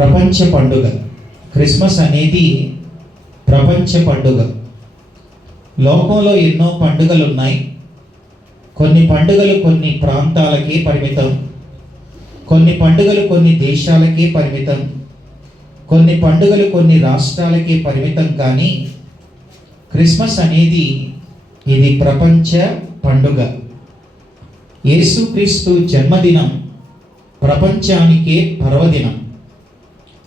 ప్రపంచ పండుగ. క్రిస్మస్ అనేది ప్రపంచ పండుగ. లోకంలో ఎన్నో పండుగలు ఉన్నాయి. కొన్ని పండుగలు కొన్ని ప్రాంతాలకే పరిమితం, కొన్ని పండుగలు కొన్ని దేశాలకే పరిమితం, కొన్ని పండుగలు కొన్ని రాష్ట్రాలకే పరిమితం. కానీ క్రిస్మస్ అనేది ఇది ప్రపంచ పండుగ. యేసుక్రీస్తు జన్మదినం ప్రపంచానికే పర్వదినం.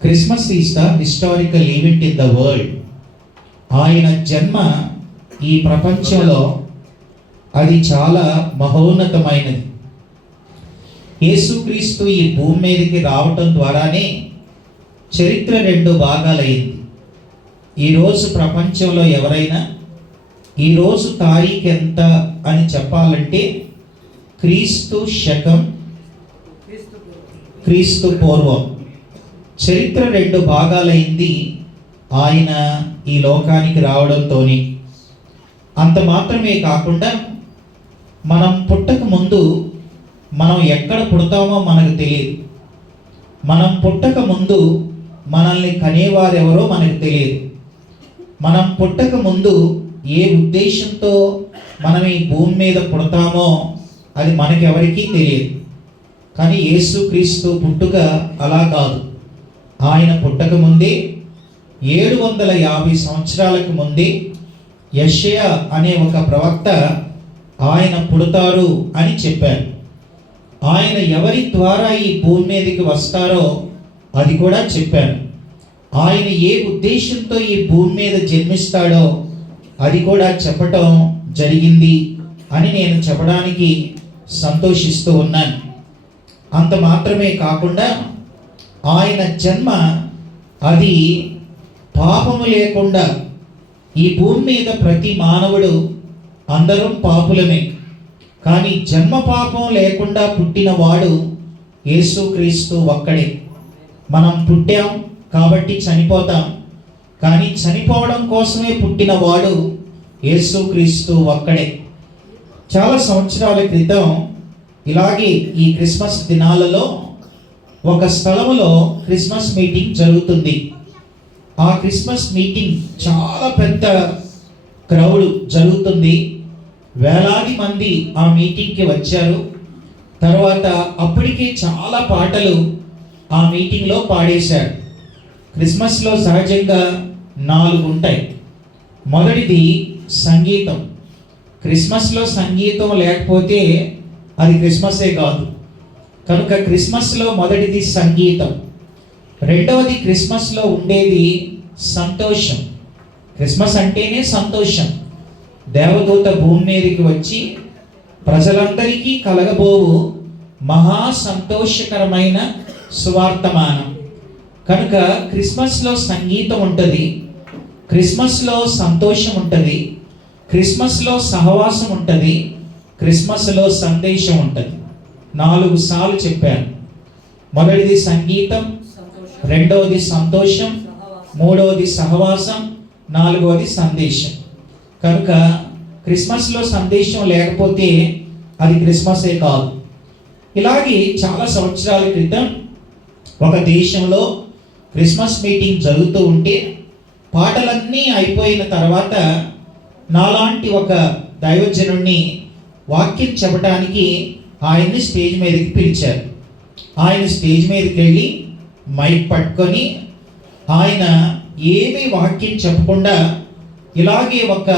Christmas is the historical event in the world. ఆయన జన్మ ఈ ప్రపంచంలో అది చాలా మహోన్నతమైనది. యేసుక్రీస్తు ఈ భూమి మీదకి రావటం ద్వారానే చరిత్ర రెండు భాగాలైంది. ఈరోజు ప్రపంచంలో ఎవరైనా ఈరోజు తారీఖు ఎంత అని చెప్పాలంటే క్రీస్తు శకం, క్రీస్తు పూర్వం. చరిత్ర రెండు భాగాలైంది ఆయన ఈ లోకానికి రావడంతోనే. అంత మాత్రమే కాకుండా మనం పుట్టక ముందు మనం ఎక్కడ పుడతామో మనకు తెలియదు. మనం పుట్టక ముందు మనల్ని కనేవారెవరో మనకు తెలియదు. మనం పుట్టక ముందు ఏ ఉద్దేశంతో మనం ఈ భూమి మీద పుడతామో అది మనకెవరికీ తెలియదు. కానీ యేసుక్రీస్తు పుట్టుక అలా కాదు. ఆయన పుట్టక ముందే 750 సంవత్సరాలకు ముందే యెషయా అనే ఒక ప్రవక్త ఆయన పుడతారు అని చెప్పారు. ఆయన ఎవరి ద్వారా ఈ భూమి మీదకి వస్తారో అది కూడా చెప్పారు. ఆయన ఏ ఉద్దేశంతో ఈ భూమి మీద జన్మిస్తాడో అది కూడా చెప్పటం జరిగింది అని నేను చెప్పడానికి సంతోషిస్తూ ఉన్నాను. అంత మాత్రమే కాకుండా ఆయన జన్మ అది పాపము లేకుండా, ఈ భూమి మీద ప్రతి మానవుడు అందరం పాపులమే, కానీ జన్మ పాపం లేకుండా పుట్టిన వాడు యేసుక్రీస్తు ఒక్కడే. మనం పుట్టాం కాబట్టి చనిపోతాం, కానీ చనిపోవడం కోసమే పుట్టిన వాడు యేసుక్రీస్తు ఒక్కడే. చాలా సంవత్సరాల క్రితం ఇలాగే ఈ క్రిస్మస్ దినాలలో ఒక స్థలములో క్రిస్మస్ మీటింగ్ జరుగుతుంది. ఆ క్రిస్మస్ మీటింగ్ చాలా పెద్ద క్రౌడ్ జరుగుతుంది. వేలాది మంది ఆ మీటింగ్కి వచ్చారు. తర్వాత అప్పటికే చాలా పాటలు ఆ మీటింగ్లో పాడేశారు. క్రిస్మస్లో సహజంగా 4 ఉంటాయి. మొదటిది సంగీతం. క్రిస్మస్లో సంగీతం లేకపోతే అది క్రిస్మసే కాదు. కనుక క్రిస్మస్లో మొదటిది సంగీతం. రెండవది క్రిస్మస్లో ఉండేది సంతోషం. క్రిస్మస్ అంటేనే సంతోషం. దేవదూత భూమి మీదకి వచ్చి ప్రజలందరికీ కలగబోవు మహా సంతోషకరమైన సువార్తమానం. కనుక క్రిస్మస్లో సంగీతం ఉంటుంది, క్రిస్మస్లో సంతోషం ఉంటుంది, క్రిస్మస్లో సహవాసం ఉంటుంది, క్రిస్మస్లో సందేశం ఉంటుంది. 4 సార్లు చెప్పాను. మొదటిది సంగీతం, రెండవది సంతోషం, మూడవది సహవాసం, 4వది సందేశం. కనుక క్రిస్మస్లో సందేశం లేకపోతే అది క్రిస్మసే కాదు. ఇలాగే చాలా సంవత్సరాల క్రితం ఒక దేశంలో క్రిస్మస్ మీటింగ్ జరుగుతూ ఉంటే పాటలన్నీ అయిపోయిన తర్వాత నాలాంటి ఒక దైవజనుడిని వాక్యం చెప్పడానికి ఆయన్ని స్టేజ్ మీదకి పిలిచారు. ఆయన స్టేజ్ మీదకి వెళ్ళి మైక్ పట్టుకొని ఆయన ఏమీ వాక్యం చెప్పకుండా ఇలాగే ఒక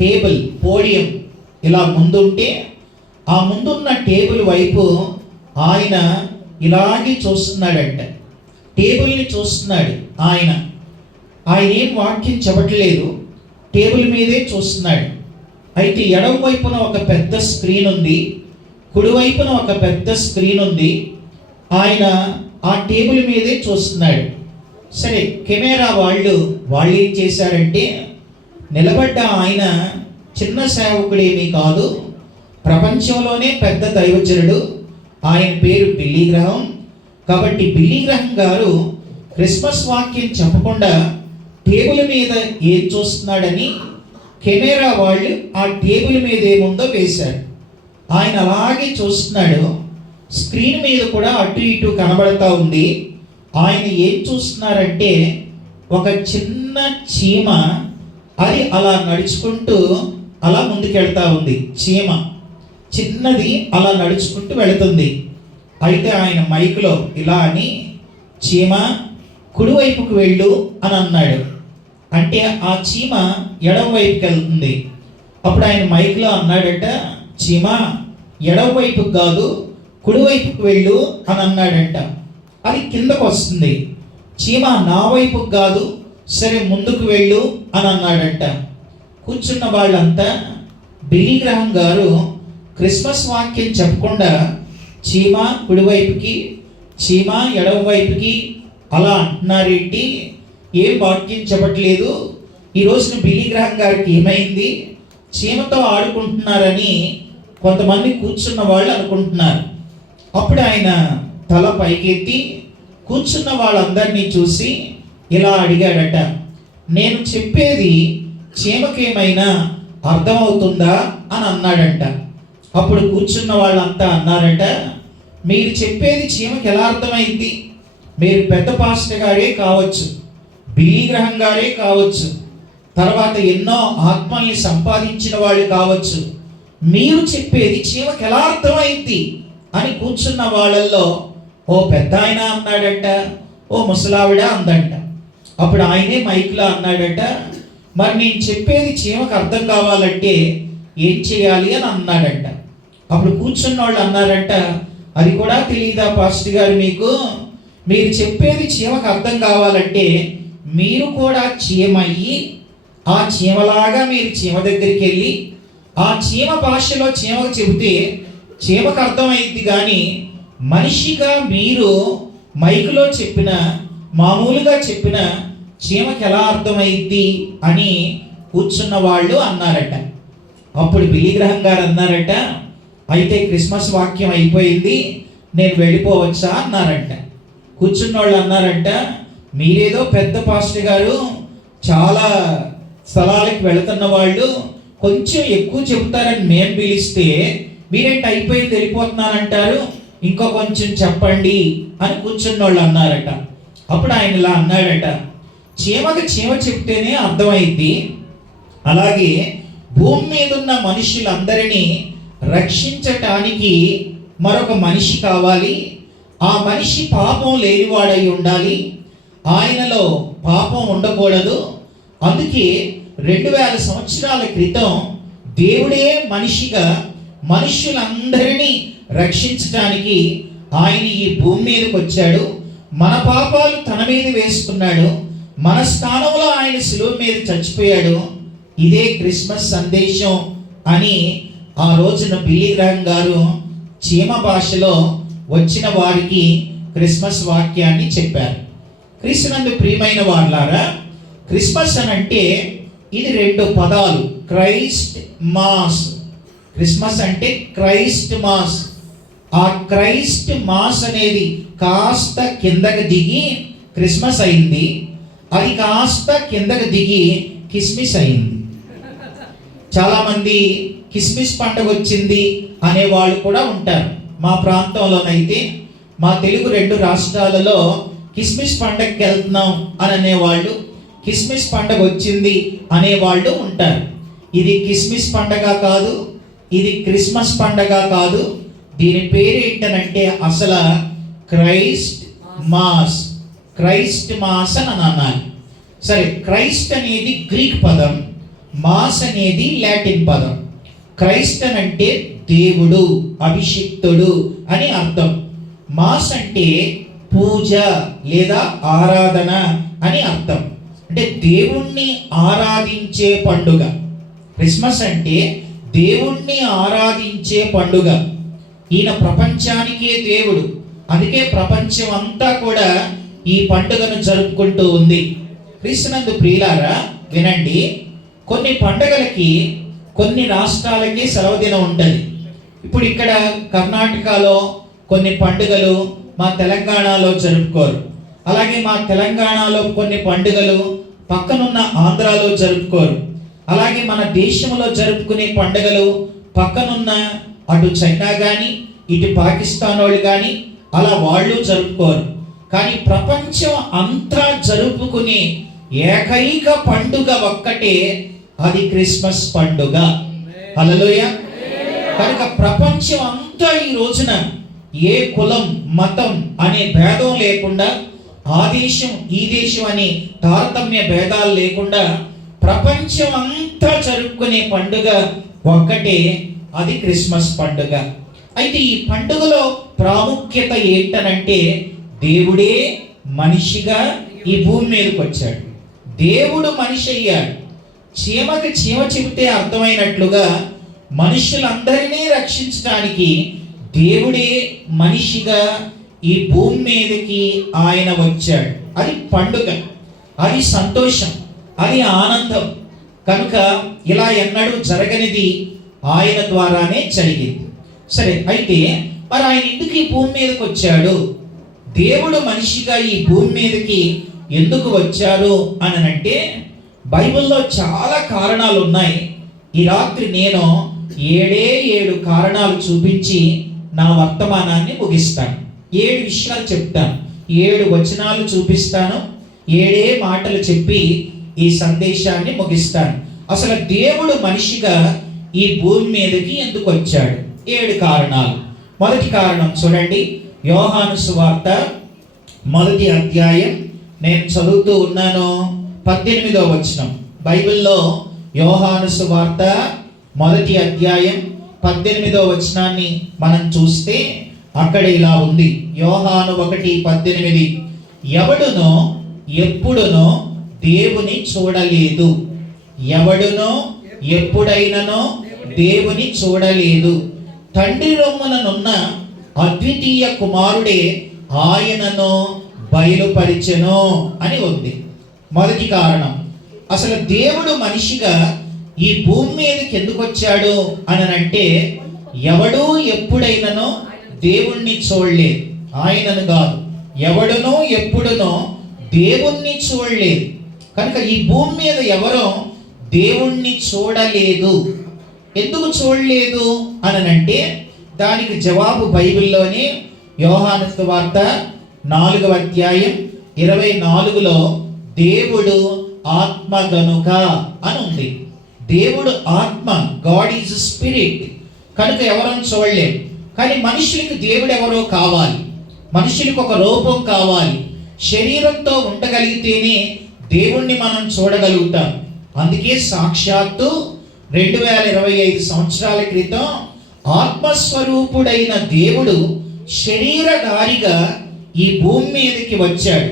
టేబుల్, పోడియం ఇలా ముందుంటే ఆ ముందున్న టేబుల్ వైపు ఆయన ఇలాగే చూస్తున్నాడంట. టేబుల్ని చూస్తున్నాడు. ఆయన ఏం వాక్యం చెప్పట్లేదు, టేబుల్ మీదే చూస్తున్నాడు. అయితే ఎడమ వైపున ఒక పెద్ద స్క్రీన్ ఉంది, కుడివైపున ఒక పెద్ద స్క్రీన్ ఉంది. ఆయన ఆ టేబుల్ మీదే చూస్తున్నాడు. సరే, కెమెరా వాళ్ళు ఏం చేశారంటే, నిలబడ్డ ఆయన చిన్న సేవకుడేమీ కాదు, ప్రపంచంలోనే పెద్ద దైవజనుడు. ఆయన పేరు బిల్లీ గ్రహం. కాబట్టి బిల్లీ గ్రహం గారు క్రిస్మస్ వాక్యం చెప్పకుండా టేబుల్ మీద ఏం చూస్తున్నాడని కెమెరా వాళ్ళు ఆ టేబుల్ మీద ఏముందో వేశారు. ఆయన అలాగే చూస్తున్నాడు. స్క్రీన్ మీద కూడా అటు ఇటు కనబడతా ఉంది. ఆయన ఏం చూస్తున్నారంటే ఒక చిన్న చీమ అది అలా నడుచుకుంటూ అలా ముందుకెళ్తా ఉంది. చీమ చిన్నది అలా నడుచుకుంటూ వెళుతుంది. అయితే ఆయన మైకులో ఇలా అని, చీమ కుడివైపుకు వెళ్ళు అని అన్నాడు. అంటే ఆ చీమ ఎడమ వైపుకి వెళ్తుంది. అప్పుడు ఆయన మైక్లో అన్నాడట, చీమ ఎడమ వైపుకు కాదు కుడివైపుకు వెళ్ళు అని అన్నాడంట. అది కిందకు వస్తుంది. చీమ నా వైపుకు కాదు, సరే ముందుకు వెళ్ళు అని అన్నాడంట. కూర్చున్న వాళ్ళంతా బిల్లీ గ్రహం గారు క్రిస్మస్ వాక్యం చెప్పకుండా చీమ కుడివైపుకి చీమ ఎడమ వైపుకి అలా అంటున్నారేంటి, ఏ వాక్యం చెప్పట్లేదు, ఈ రోజున బిల్లీ గ్రహం గారికి ఏమైంది, చీమతో ఆడుకుంటున్నారని కొంతమంది కూర్చున్న వాళ్ళు అనుకుంటున్నారు. అప్పుడు ఆయన తల పైకెత్తి కూర్చున్న వాళ్ళందరినీ చూసి ఇలా అడిగాడట, నేను చెప్పేది చీమకేమైనా అర్థమవుతుందా అని అన్నాడంట. అప్పుడు కూర్చున్న వాళ్ళంతా అన్నారట, మీరు చెప్పేది చీమకి ఎలా అర్థమైంది, మీరు పెద్ద పాస్టర్ గారే కావచ్చు, బిల్లీ గ్రహం గారే కావచ్చు, తర్వాత ఎన్నో ఆత్మల్ని సంపాదించిన వాళ్ళు కావచ్చు, మీరు చెప్పేది చీమకి ఎలా అర్థమైంది అని కూర్చున్న వాళ్ళల్లో ఓ పెద్ద ఆయన అన్నాడంట, ఓ ముసలావిడ అందంట. అప్పుడు ఆయనే మైక్లో అన్నాడట, మరి నేను చెప్పేది చీమకు అర్థం కావాలంటే ఏం చేయాలి అని అన్నాడంట. అప్పుడు కూర్చున్న వాళ్ళు అన్నారంట, అది కూడా తెలియదా పాస్టర్ గారు మీకు, మీరు చెప్పేది చీమకు అర్థం కావాలంటే మీరు కూడా చీమయ్యి ఆ చీమలాగా మీరు చీమ దగ్గరికి వెళ్ళి ఆ చీమ భాషలో చీమకు చెబితే చీమకు అర్థమైంది, కానీ మనిషిగా మీరు మైకులో చెప్పిన మామూలుగా చెప్పిన చీమకి ఎలా అర్థమైంది అని కూర్చున్న వాళ్ళు అన్నారట. అప్పుడు బిల్లీ గ్రహం గారు అన్నారట, అయితే క్రిస్మస్ వాక్యం అయిపోయింది, నేను వెళ్ళిపోవచ్చా అన్నారంట. కూర్చున్న వాళ్ళు అన్నారంట, మీరేదో పెద్ద పాస్టర్ గారు, చాలా స్థలాలకు వెళుతున్న వాళ్ళు, కొంచెం ఎక్కువ చెబుతారని మేము పిలిస్తే మీరేంటి అయిపోయింది వెళ్ళిపోతున్నారంటారు, ఇంకో కొంచెం చెప్పండి అని కూర్చున్న వాళ్ళు అన్నారట. అప్పుడు ఆయన ఇలా అన్నాడట, చీమకి చీమ చెప్తేనే అర్థమైంది, అలాగే భూమి మీద ఉన్న మనుషులందరినీ రక్షించటానికి మరొక మనిషి కావాలి, ఆ మనిషి పాపం లేనివాడై ఉండాలి, ఆయనలో పాపం ఉండకూడదు. అందుకే 2000 సంవత్సరాల క్రితం దేవుడే మనిషిగా మనుషులందరినీ రక్షించటానికి ఆయన ఈ భూమి మీదకి వచ్చాడు, మన పాపాలు తన మీద వేసుకున్నాడు, మన స్థానంలో ఆయన శిలువ మీద చచ్చిపోయాడు. ఇదే క్రిస్మస్ సందేశం అని ఆ రోజున బిల్లీ గ్రహం గారు చీమ భాషలో వచ్చిన వారికి క్రిస్మస్ వాక్యాన్ని చెప్పారు. క్రీస్తునందు ప్రియమైన వాళ్ళారా, క్రిస్మస్ అని అంటే ఇది 2 పదాలు, క్రైస్ట్ మాస్. క్రిస్మస్ అంటే క్రైస్ట్ మాస్. ఆ క్రైస్ట్ మాస్ అనేది కాస్త కిందకి దిగి క్రిస్మస్ అయింది, అది కాస్త కిందకి దిగి కిస్మిస్ అయింది. చాలామంది కిస్మిస్ పండుగ వచ్చింది అనే వాళ్ళు కూడా ఉంటారు. మా ప్రాంతంలోనైతే మా తెలుగు 2 రాష్ట్రాలలో కిస్మిస్ పండుగకి వెళ్తున్నాం అని అనేవాళ్ళు, కిస్మిస్ పండుగ వచ్చింది అనేవాళ్ళు ఉంటారు. ఇది కిస్మిస్ పండుగ కాదు, ఇది క్రిస్మస్ పండుగ కాదు, దీని పేరు ఏంటనంటే అసలు క్రైస్ట్ మాస్. క్రైస్ట్ మాస్ అని అనాలి. సరే, క్రైస్ట్ అనేది గ్రీక్ పదం, మాస్ అనేది లాటిన్ పదం. క్రైస్ట్ అని అంటే దేవుడు, అభిషిక్తుడు అని అర్థం. మాస్ అంటే పూజ లేదా ఆరాధన అని అర్థం. అంటే దేవుణ్ణి ఆరాధించే పండుగ. క్రిస్మస్ అంటే దేవుణ్ణి ఆరాధించే పండుగ. ఈయన ప్రపంచానికే దేవుడు, అందుకే ప్రపంచం అంతా కూడా ఈ పండుగను జరుపుకుంటూ ఉంది. క్రీస్తునందు ప్రియులారా వినండి, కొన్ని పండుగలకి కొన్ని రాష్ట్రాలకి సెలవు దినం ఉంటుంది. ఇప్పుడు ఇక్కడ కర్ణాటకలో కొన్ని పండుగలు మా తెలంగాణలో జరుపుకోరు, అలాగే మా తెలంగాణలో కొన్ని పండుగలు పక్కనున్న ఆంధ్రాలో జరుపుకోరు, అలాగే మన దేశంలో జరుపుకునే పండుగలు పక్కనున్న అటు చైనా కానీ ఇటు పాకిస్తాన్ వాళ్ళు కానీ అలా వాళ్ళు జరుపుకోరు. కానీ ప్రపంచం అంతా జరుపుకునే ఏకైక పండుగ ఒక్కటే, అది క్రిస్మస్ పండుగ. హల్లెలూయా. కనుక ప్రపంచం అంతా ఈ రోజున ఏ కులం మతం అనే భేదం లేకుండా, ఆ దేశం ఈ దేశం అని తారతమ్య భేదాలు లేకుండా ప్రపంచం అంతా జరుపుకునే పండుగ ఒక్కటే, అది క్రిస్మస్ పండుగ. అయితే ఈ పండుగలో ప్రాముఖ్యత ఏంటనంటే, దేవుడే మనిషిగా ఈ భూమి మీదకి వచ్చాడు. దేవుడు మనిషి అయ్యాడు. చీమకి చీమ చెబితే అర్థమైనట్లుగా మనుషులందరినీ రక్షించడానికి దేవుడే మనిషిగా ఈ భూమి మీదకి ఆయన వచ్చాడు. అది పండుగ, అది సంతోషం, అది ఆనందం. కనుక ఇలా ఎన్నడూ జరగనిది ఆయన ద్వారానే జరిగింది. సరే, అయితే మరి ఆయన ఎందుకు ఈ భూమి మీదకి వచ్చాడు? దేవుడు మనిషిగా ఈ భూమి మీదకి ఎందుకు వచ్చారు అని అంటే, బైబిల్లో చాలా కారణాలు ఉన్నాయి. ఈ రాత్రి నేను 7 కారణాలు చూపించి నా వర్తమానాన్ని ముగిస్తాను. 7 విషయాలు చెప్తాను, 7 వచనాలు చూపిస్తాను, 7 మాటలు చెప్పి ఈ సందేశాన్ని ముగిస్తాను. అసలు దేవుడు మనిషిగా ఈ భూమి మీదకి ఎందుకు వచ్చాడు? 7 కారణాలు. మొదటి కారణం చూడండి, యోహాను సువార్త 1వ అధ్యాయం, నేను చదువుతూ ఉన్నాను, 18వ వచనం. బైబిల్లో యోహాను సువార్త 1వ అధ్యాయం 18వ వచనాన్ని మనం చూస్తే అక్కడ ఇలా ఉంది. యోహాను 1:18, ఎవడునో ఎప్పుడునో దేవుని చూడలేదు, ఎవడునో ఎప్పుడైననో దేవుని చూడలేదు, తండ్రి రొమ్ముననున్న అద్వితీయ కుమారుడే ఆయనను బయలుపరిచెను అని ఉంది. మొదటి కారణం, అసలు దేవుడు మనిషిగా ఈ భూమి మీదకి ఎందుకు వచ్చాడు అని అంటే, ఎవడు ఎప్పుడైనానో దేవుణ్ణి చూడలేదు, ఆయనను కాదు, ఎవడునో ఎప్పుడునో దేవుణ్ణి చూడలేదు. కనుక ఈ భూమి మీద ఎవరో దేవుణ్ణి చూడలేదు. ఎందుకు చూడలేదు అని అంటే, దానికి జవాబు బైబిల్లోనే యోహాను సువార్త 4వ అధ్యాయం 24లో దేవుడు ఆత్మ గనుక అని ఉంది. దేవుడు ఆత్మ, గాడ్ ఈజ్ స్పిరిట్. కనుక ఎవరని చూడలేం. కానీ మనుషులకు దేవుడు ఎవరో కావాలి, మనుషులకు ఒక రూపం కావాలి. శరీరంతో ఉండగలిగితేనే దేవుణ్ణి మనం చూడగలుగుతాం. అందుకే సాక్షాత్తు 2025 సంవత్సరాల క్రితం ఆత్మస్వరూపుడైన దేవుడు శరీరధారిగా ఈ భూమి మీదకి వచ్చాడు.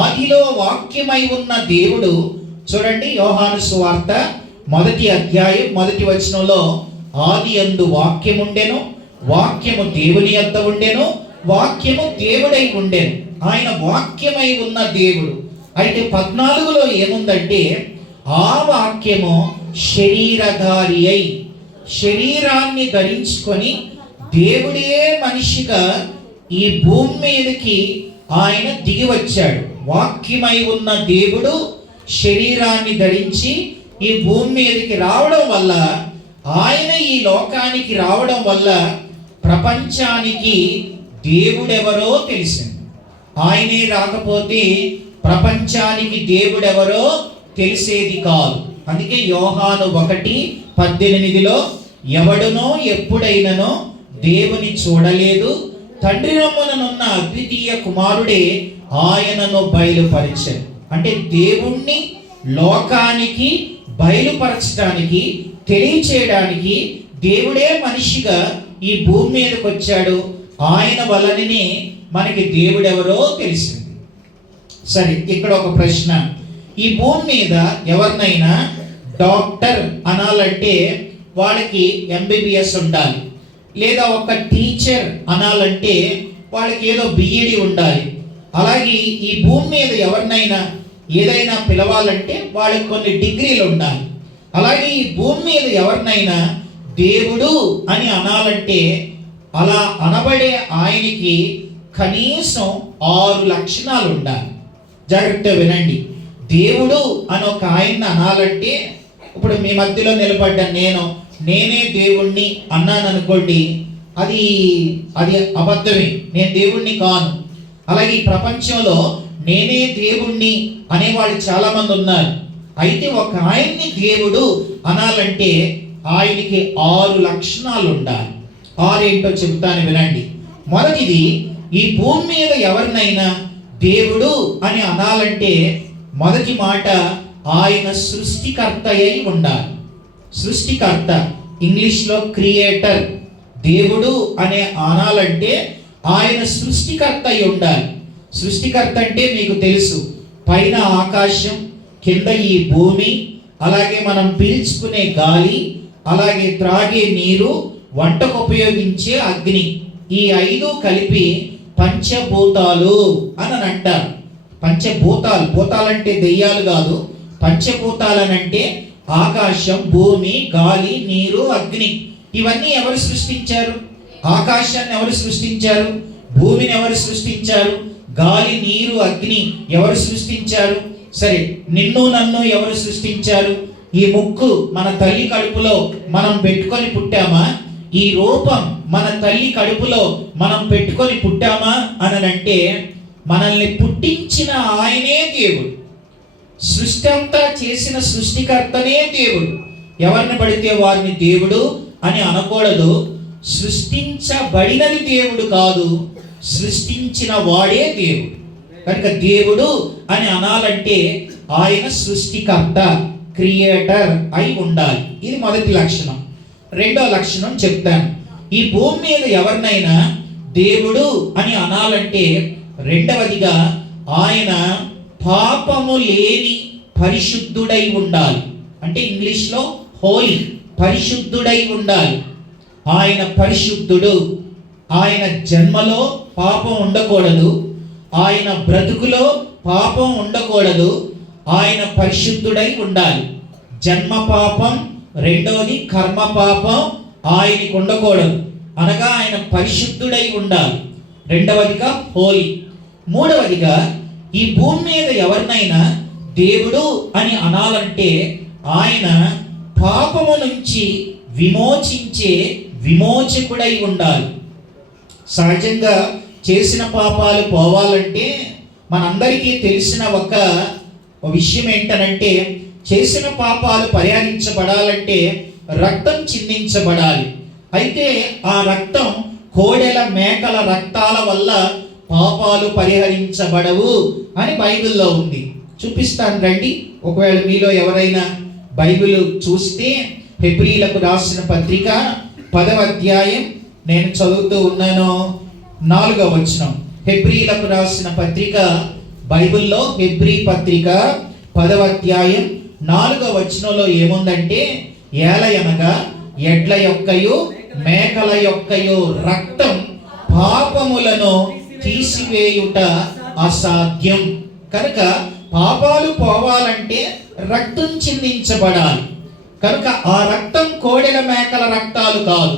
ఆదిలో వాక్యమై ఉన్న దేవుడు, చూడండి యోహాను సువార్త 1వ అధ్యాయం 1వ వచనంలో, ఆదియందు వాక్యముండెను, వాక్యము దేవుని యొద్ద ఉండెను, వాక్యము దేవుడై ఉండెను. ఆయన వాక్యమై ఉన్న దేవుడు. అయితే 14లో ఏముందంటే, ఆ వాక్యము శరీరధారి అయి శరీరాన్ని ధరించుకొని దేవుడే మనిషిగా ఈ భూమి మీదకి ఆయన దిగి వచ్చాడు. వాక్యమై ఉన్న దేవుడు శరీరాన్ని ధరించి ఈ భూమి మీదకి రావడం వల్ల, ఆయన ఈ లోకానికి రావడం వల్ల ప్రపంచానికి దేవుడెవరో తెలిసింది. ఆయనే రాకపోతే ప్రపంచానికి దేవుడెవరో తెలిసేది కాదు. అందుకే యోహాను 1:18లో, ఎవడునో ఎప్పుడైననో దేవుని చూడలేదు, తండ్రి రొమ్ముననున్న అద్వితీయ కుమారుడే ఆయనను బయలుపరిచాడు. అంటే దేవుణ్ణి లోకానికి బయలుపరచడానికి, తెలియచేయడానికి దేవుడే మనిషిగా ఈ భూమి మీదకి వచ్చాడు. ఆయన వలననే మనకి దేవుడెవరో తెలిసింది. సరే, ఇక్కడ ఒక ప్రశ్న. ఈ భూమి మీద ఎవరినైనా డాక్టర్ అనాలంటే వాళ్ళకి MBBS ఉండాలి, లేదా ఒక టీచర్ అనాలంటే వాళ్ళకి ఏదో BEd ఉండాలి. అలాగే ఈ భూమి మీద ఎవరినైనా ఏదైనా పిలవాలంటే వాళ్ళకి కొన్ని డిగ్రీలు ఉండాలి. అలాగే ఈ భూమి మీద ఎవరినైనా దేవుడు అని అనాలంటే, అలా అనబడే ఆయనకి కనీసం 6 లక్షణాలు ఉండాలి. జాగ్రత్తగా వినండి. దేవుడు అని ఒక ఆయన్ని అనాలంటే, ఇప్పుడు మీ మధ్యలో నిలబడ్డ నేనే దేవుణ్ణి అన్నాను అనుకోండి, అది అబద్ధమే, నేను దేవుణ్ణి కాను. అలాగే ఈ ప్రపంచంలో నేనే దేవుణ్ణి అనేవాళ్ళు చాలా మంది ఉన్నారు. అయితే ఒక ఆయన్ని దేవుడు అనాలంటే ఆయనకి 6 లక్షణాలు ఉండాలి. 6 ఏంటో చెబుతాను వినండి. మొదటిది, ఈ భూమి మీద ఎవరినైనా దేవుడు అని అనాలంటే మొదటి మాట, ఆయన సృష్టికర్త అయి ఉండాలి. సృష్టికర్త, ఇంగ్లీష్లో క్రియేటర్. దేవుడు అనే అనాలంటే ఆయన సృష్టికర్త అయి ఉండాలి. సృష్టికర్త అంటే మీకు తెలుసు, పైన ఆకాశం, కింద ఈ భూమి, అలాగే మనం పీల్చుకునే గాలి, అలాగే త్రాగే నీరు, వంటకు ఉపయోగించే అగ్ని, ఈ 5 కలిపి పంచభూతాలు అని అంటారు. పంచభూతాలు, భూతాలంటే దెయ్యాలు కాదు. పంచభూతాలనంటే ఆకాశం, భూమి, గాలి, నీరు, అగ్ని. ఇవన్నీ ఎవరు సృష్టించారు? ఆకాశాన్ని ఎవరు సృష్టించారు? భూమిని ఎవరు సృష్టించారు? గాలి, నీరు, అగ్ని ఎవరు సృష్టించారు? సరే, నిన్ను నన్ను ఎవరు సృష్టించారు? ఈ ముక్కు మన తల్లి కడుపులో మనం పెట్టుకొని పుట్టామా? ఈ రూపం మన తల్లి కడుపులో మనం పెట్టుకొని పుట్టామా అంటే మనల్ని పుట్టించిన ఆయనే దేవుడు. సృష్టి అంతా చేసిన సృష్టికర్తనే దేవుడు. ఎవరిని పడితే వారిని దేవుడు అని అనకూడదు. సృష్టించబడినది దేవుడు కాదు, సృష్టించిన వాడే దేవుడు. కనుక దేవుడు అని అనాలంటే ఆయన సృష్టికర్త, క్రియేటర్ అయి ఉండాలి. ఇది మొదటి లక్షణం. రెండో లక్షణం చెప్తాను. ఈ భూమి మీద ఎవరినైనా దేవుడు అని అనాలంటే రెండవదిగా ఆయన పాపము లేని పరిశుద్ధుడై ఉండాలి. అంటే ఇంగ్లీష్లో హోలీ, పరిశుద్ధుడై ఉండాలి. ఆయన పరిశుద్ధుడు. ఆయన జన్మలో పాపం ఉండకూడదు, ఆయన బ్రతుకులో పాపం ఉండకూడదు. ఆయన పరిశుద్ధుడై ఉండాలి. జన్మ పాపం, రెండవది కర్మ పాపం ఆయనకు ఉండకూడదు, అనగా ఆయన పరిశుద్ధుడై ఉండాలి. రెండవదిగా హోలీ. మూడవదిగా ఈ భూమి మీద ఎవరినైనా దేవుడు అని అనాలంటే ఆయన పాపము నుంచి విమోచించే విమోచకుడై ఉండాలి. సహజంగా చేసిన పాపాలు పోవాలంటే మనందరికీ తెలిసిన ఒక విషయం ఏంటనంటే, చేసిన పాపాలు పరిహరించబడాలంటే రక్తం చిందించబడాలి. అయితే ఆ రక్తం కోడెల, మేకల రక్తాల వల్ల పాపాలు పరిహరించబడవు అని బైబిల్లో ఉంది. చూపిస్తాను రండి. ఒకవేళ మీలో ఎవరైనా బైబిల్ చూస్తే హెబ్రీలకు రాసిన పత్రిక 10వ అధ్యాయం నేను చదువుతూ ఉన్నాను, 4వ వచనం. హెబ్రీలకు రాసిన పత్రిక బైబిల్లో హెబ్రీ పత్రిక 10వ అధ్యాయం 4వ వచనంలో ఏముందంటే, ఏలయనగా ఎడ్ల యొక్కయు మేకల యొక్కయు రక్తం పాపములను తీసివేయుట అసాధ్యం. కనుక పాపాలు పోవాలంటే రక్తం చిందించబడాలి. కనుక ఆ రక్తం కోడెల, మేకల రక్తాలు కాదు,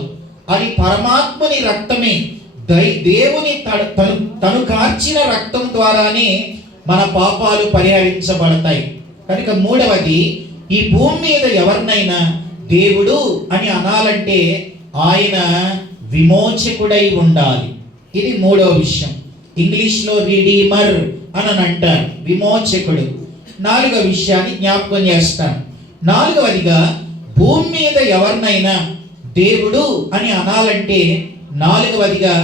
అది పరమాత్ముని రక్తమే. దేవుని తను కార్చిన రక్తం ద్వారానే మన పాపాలు పరిహరించబడతాయి. కనుక మూడవది, ఈ భూమి మీద ఎవరినైనా దేవుడు అని అనాలంటే ఆయన విమోచకుడై ఉండాలి. ఇది మూడవ విషయం. ఇంగ్లీష్లో రిడీమర్ అని అంటారు, విమోచకుడు. 4వ విషయాన్ని జ్ఞాపకం చేస్తాను. 4వదిగా భూమి మీద ఎవరినైనా దేవుడు అని అనాలంటే 4వదిగా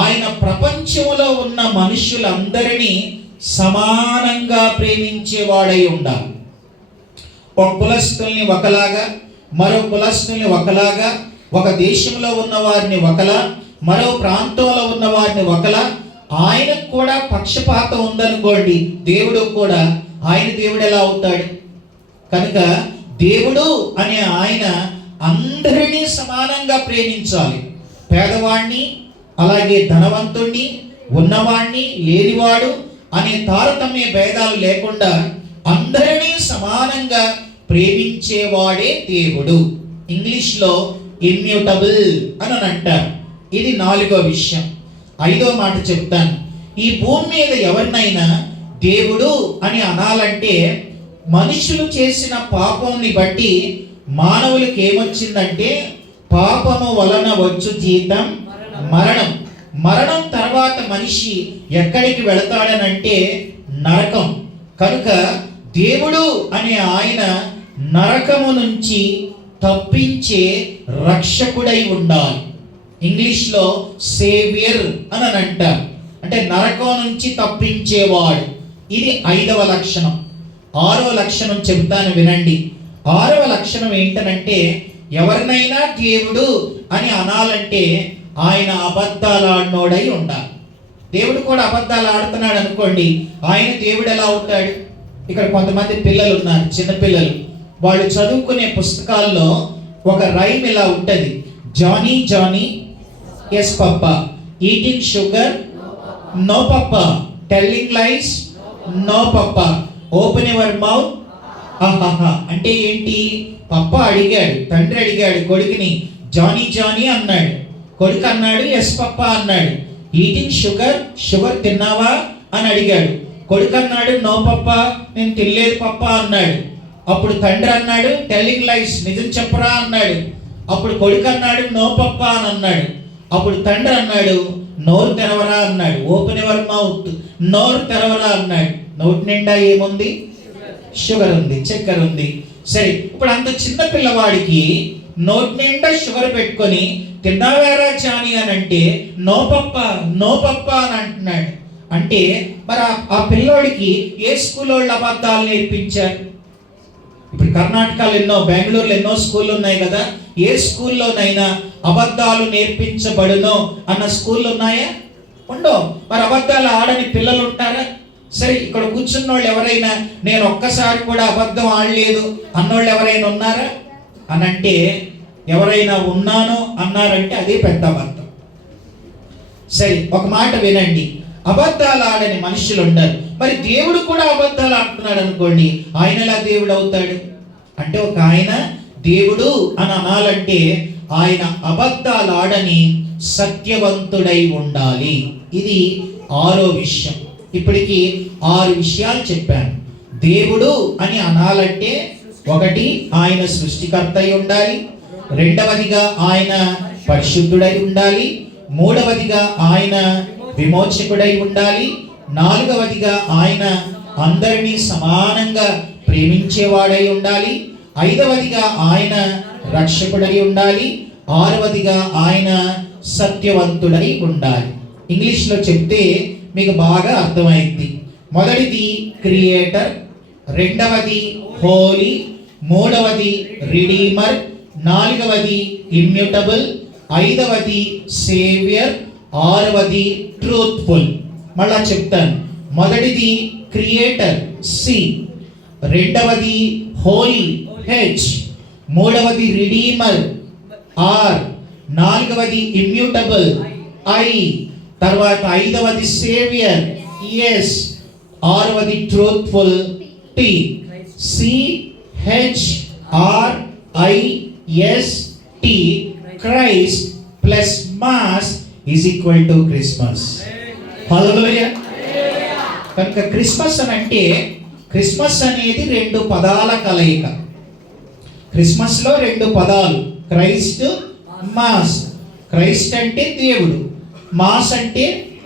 ఆయన ప్రపంచంలో ఉన్న మనుషులందరినీ సమానంగా ప్రేమించేవాడై ఉండాలి. ఒక కులస్తుల్ని ఒకలాగా, మరో కులస్తుల్ని ఒకలాగా, ఒక దేశంలో ఉన్న వారిని ఒకలా, మరో ప్రాంతంలో ఉన్న వారిని ఒకలా. ఆయనకు కూడా పక్షపాతం ఉందనుకోండి, దేవుడు కూడా, ఆయన దేవుడు ఎలా అవుతాడు? కనుక దేవుడు అనే ఆయన అందరినీ సమానంగా ప్రేమించాలి. పేదవాణ్ణి, అలాగే ధనవంతుణ్ణి, ఉన్నవాణ్ణి, లేనివాడు అనే తారతమ్య భేదాలు లేకుండా అందరినీ సమానంగా ప్రేమించేవాడే దేవుడు. ఇంగ్లీష్లో ఇమ్యూటబుల్ అని అంటారు. ఇది 4వ విషయం. 5వ మాట చెప్తాను. ఈ భూమి మీద ఎవరినైనా దేవుడు అని అనాలంటే మనుషులు చేసిన పాపంని బట్టి మానవులకు ఏమొచ్చిందంటే, పాపము వలన వచ్చు జీతం మరణం, మరణం తర్వాత మనిషి ఎక్కడికి వెళతాడనంటే నరకం. కనుక దేవుడు అనే ఆయన నరకము నుంచి తప్పించే రక్షకుడై ఉండాలి. ఇంగ్లీష్లో సేవియర్ అని అంటారు, అంటే నరకం నుంచి తప్పించేవాడు. ఇది 5వ లక్షణం. 6వ లక్షణం చెబుతాను వినండి. 6వ లక్షణం ఏంటనంటే, ఎవరినైనా దేవుడు అని అనాలంటే ఆయన అబద్ధాలు ఆడినోడై ఉండాలి. దేవుడు కూడా అబద్ధాలు ఆడుతున్నాడు అనుకోండి, ఆయన దేవుడు ఎలా అవుతాడు? ఇక్కడ కొంతమంది పిల్లలు ఉన్నారు, చిన్నపిల్లలు. వాళ్ళు చదువుకునే పుస్తకాల్లో ఒక రైమ్ ఇలా ఉంటుంది: Johnny Johnny yes papa, eating sugar no papa, telling lies no papa, open your mouth ఆహాహా. అంటే ఏంటి? పప్ప అడిగాడు, తండ్రి అడిగాడు కొడుకుని, జానీ జానీ అన్నాడు. కొడుకు అన్నాడు ఎస్ పప్పా అన్నాడు. ఈటింగ్ షుగర్, షుగర్ తిన్నావా అని అడిగాడు. కొడుకు అన్నాడు నో పప్పా, నేను తినలేదు పప్పా అన్నాడు. అప్పుడు తండ్రి అన్నాడు టెల్లింగ్ లైస్, నిజం చెప్పరా అన్నాడు. అప్పుడు కొడుకు అన్నాడు నో పప్పా అని అన్నాడు. అప్పుడు తండ్రి అన్నాడు నోరు తెరవరా అన్నాడు. ఓపెన్ యువర్ మౌత్, నోరు తెరవరా అన్నాడు. నోటి నిండా ఏముంది? షుగర్ ఉంది, చక్కెర ఉంది. సరే, ఇప్పుడు అంత చిన్న పిల్లవాడికి నోటి నిండా షుగర్ పెట్టుకొని తిన్నావేరా జానీ అని అంటే నో పప్పా, నో పప్పా అని అంటున్నాడు. అంటే మరి ఆ పిల్లోడికి ఏ స్కూల్ వాళ్ళు అబద్ధాలు నేర్పించారు? ఇప్పుడు కర్ణాటకలో ఎన్నో, బెంగళూరులో ఎన్నో స్కూళ్ళు ఉన్నాయి కదా. ఏ స్కూల్లోనైనా అబద్ధాలు నేర్పించబడును అన్న స్కూళ్ళు ఉన్నాయా? ఉండవు. మరి అబద్ధాలు ఆడని పిల్లలు ఉంటారా? సరే, ఇక్కడ కూర్చున్న వాళ్ళు ఎవరైనా నేను ఒక్కసారి కూడా అబద్ధం ఆడలేదు అన్నోళ్ళు ఎవరైనా ఉన్నారా అని అంటే, ఎవరైనా ఉన్నాను అన్నారంటే అదే పెద్ద అబద్ధం. సరే, ఒక మాట వినండి, అబద్ధాలు ఆడని మనుషులు ఉండరు. మరి దేవుడు కూడా అబద్ధాలు ఆడుతున్నాడు అనుకోండి, ఆయన ఎలా దేవుడు అవుతాడు? అంటే ఒక ఆయన దేవుడు అని అనాలంటే ఆయన అబద్ధాలు ఆడని సత్యవంతుడై ఉండాలి. ఇది 6వ విషయం. ఇప్పటికి 6 విషయాలు చెప్పాను. దేవుడు అని అనాలంటే 1, ఆయన సృష్టికర్త అయి ఉండాలి. 2వదిగా ఆయన పరిశుద్ధుడై ఉండాలి. 3వదిగా ఆయన విమోచకుడై ఉండాలి. 4వదిగా ఆయన అందరినీ సమానంగా ప్రేమించేవాడై ఉండాలి. 5వదిగా ఆయన రక్షకుడై ఉండాలి. 6వదిగా ఆయన సత్యవంతుడై ఉండాలి. ఇంగ్లీష్లో చెప్తే మీకు బాగా అర్థమైంది. మొదటిది క్రియేటర్, 2వది హోలీ, 3వది రిడీమర్, 4వది ఇమ్యూటబుల్, 5వది సేవియర్, 6వది ట్రూత్ఫుల్. మళ్ళా చెప్తాను. మొదటిది క్రియేటర్ సి, 2వది హోలీ హెచ్, 3వది రిడీమర్ ఆర్, 4వది ఇమ్యూటబుల్ ఐ, తర్వాత 5వది సేవియర్ ఎస్, 6వది truthful T. C H R I S T, Christ plus mass is equal to Christmas. Hallelujah. కనుక క్రిస్మస్ అని అంటే, క్రిస్మస్ అనేది 2 పదాల కలయిక. క్రిస్మస్లో 2 పదాలు, క్రైస్ట్, మాస్. క్రైస్ట్ అంటే దేవుడు, మాస్ అంటే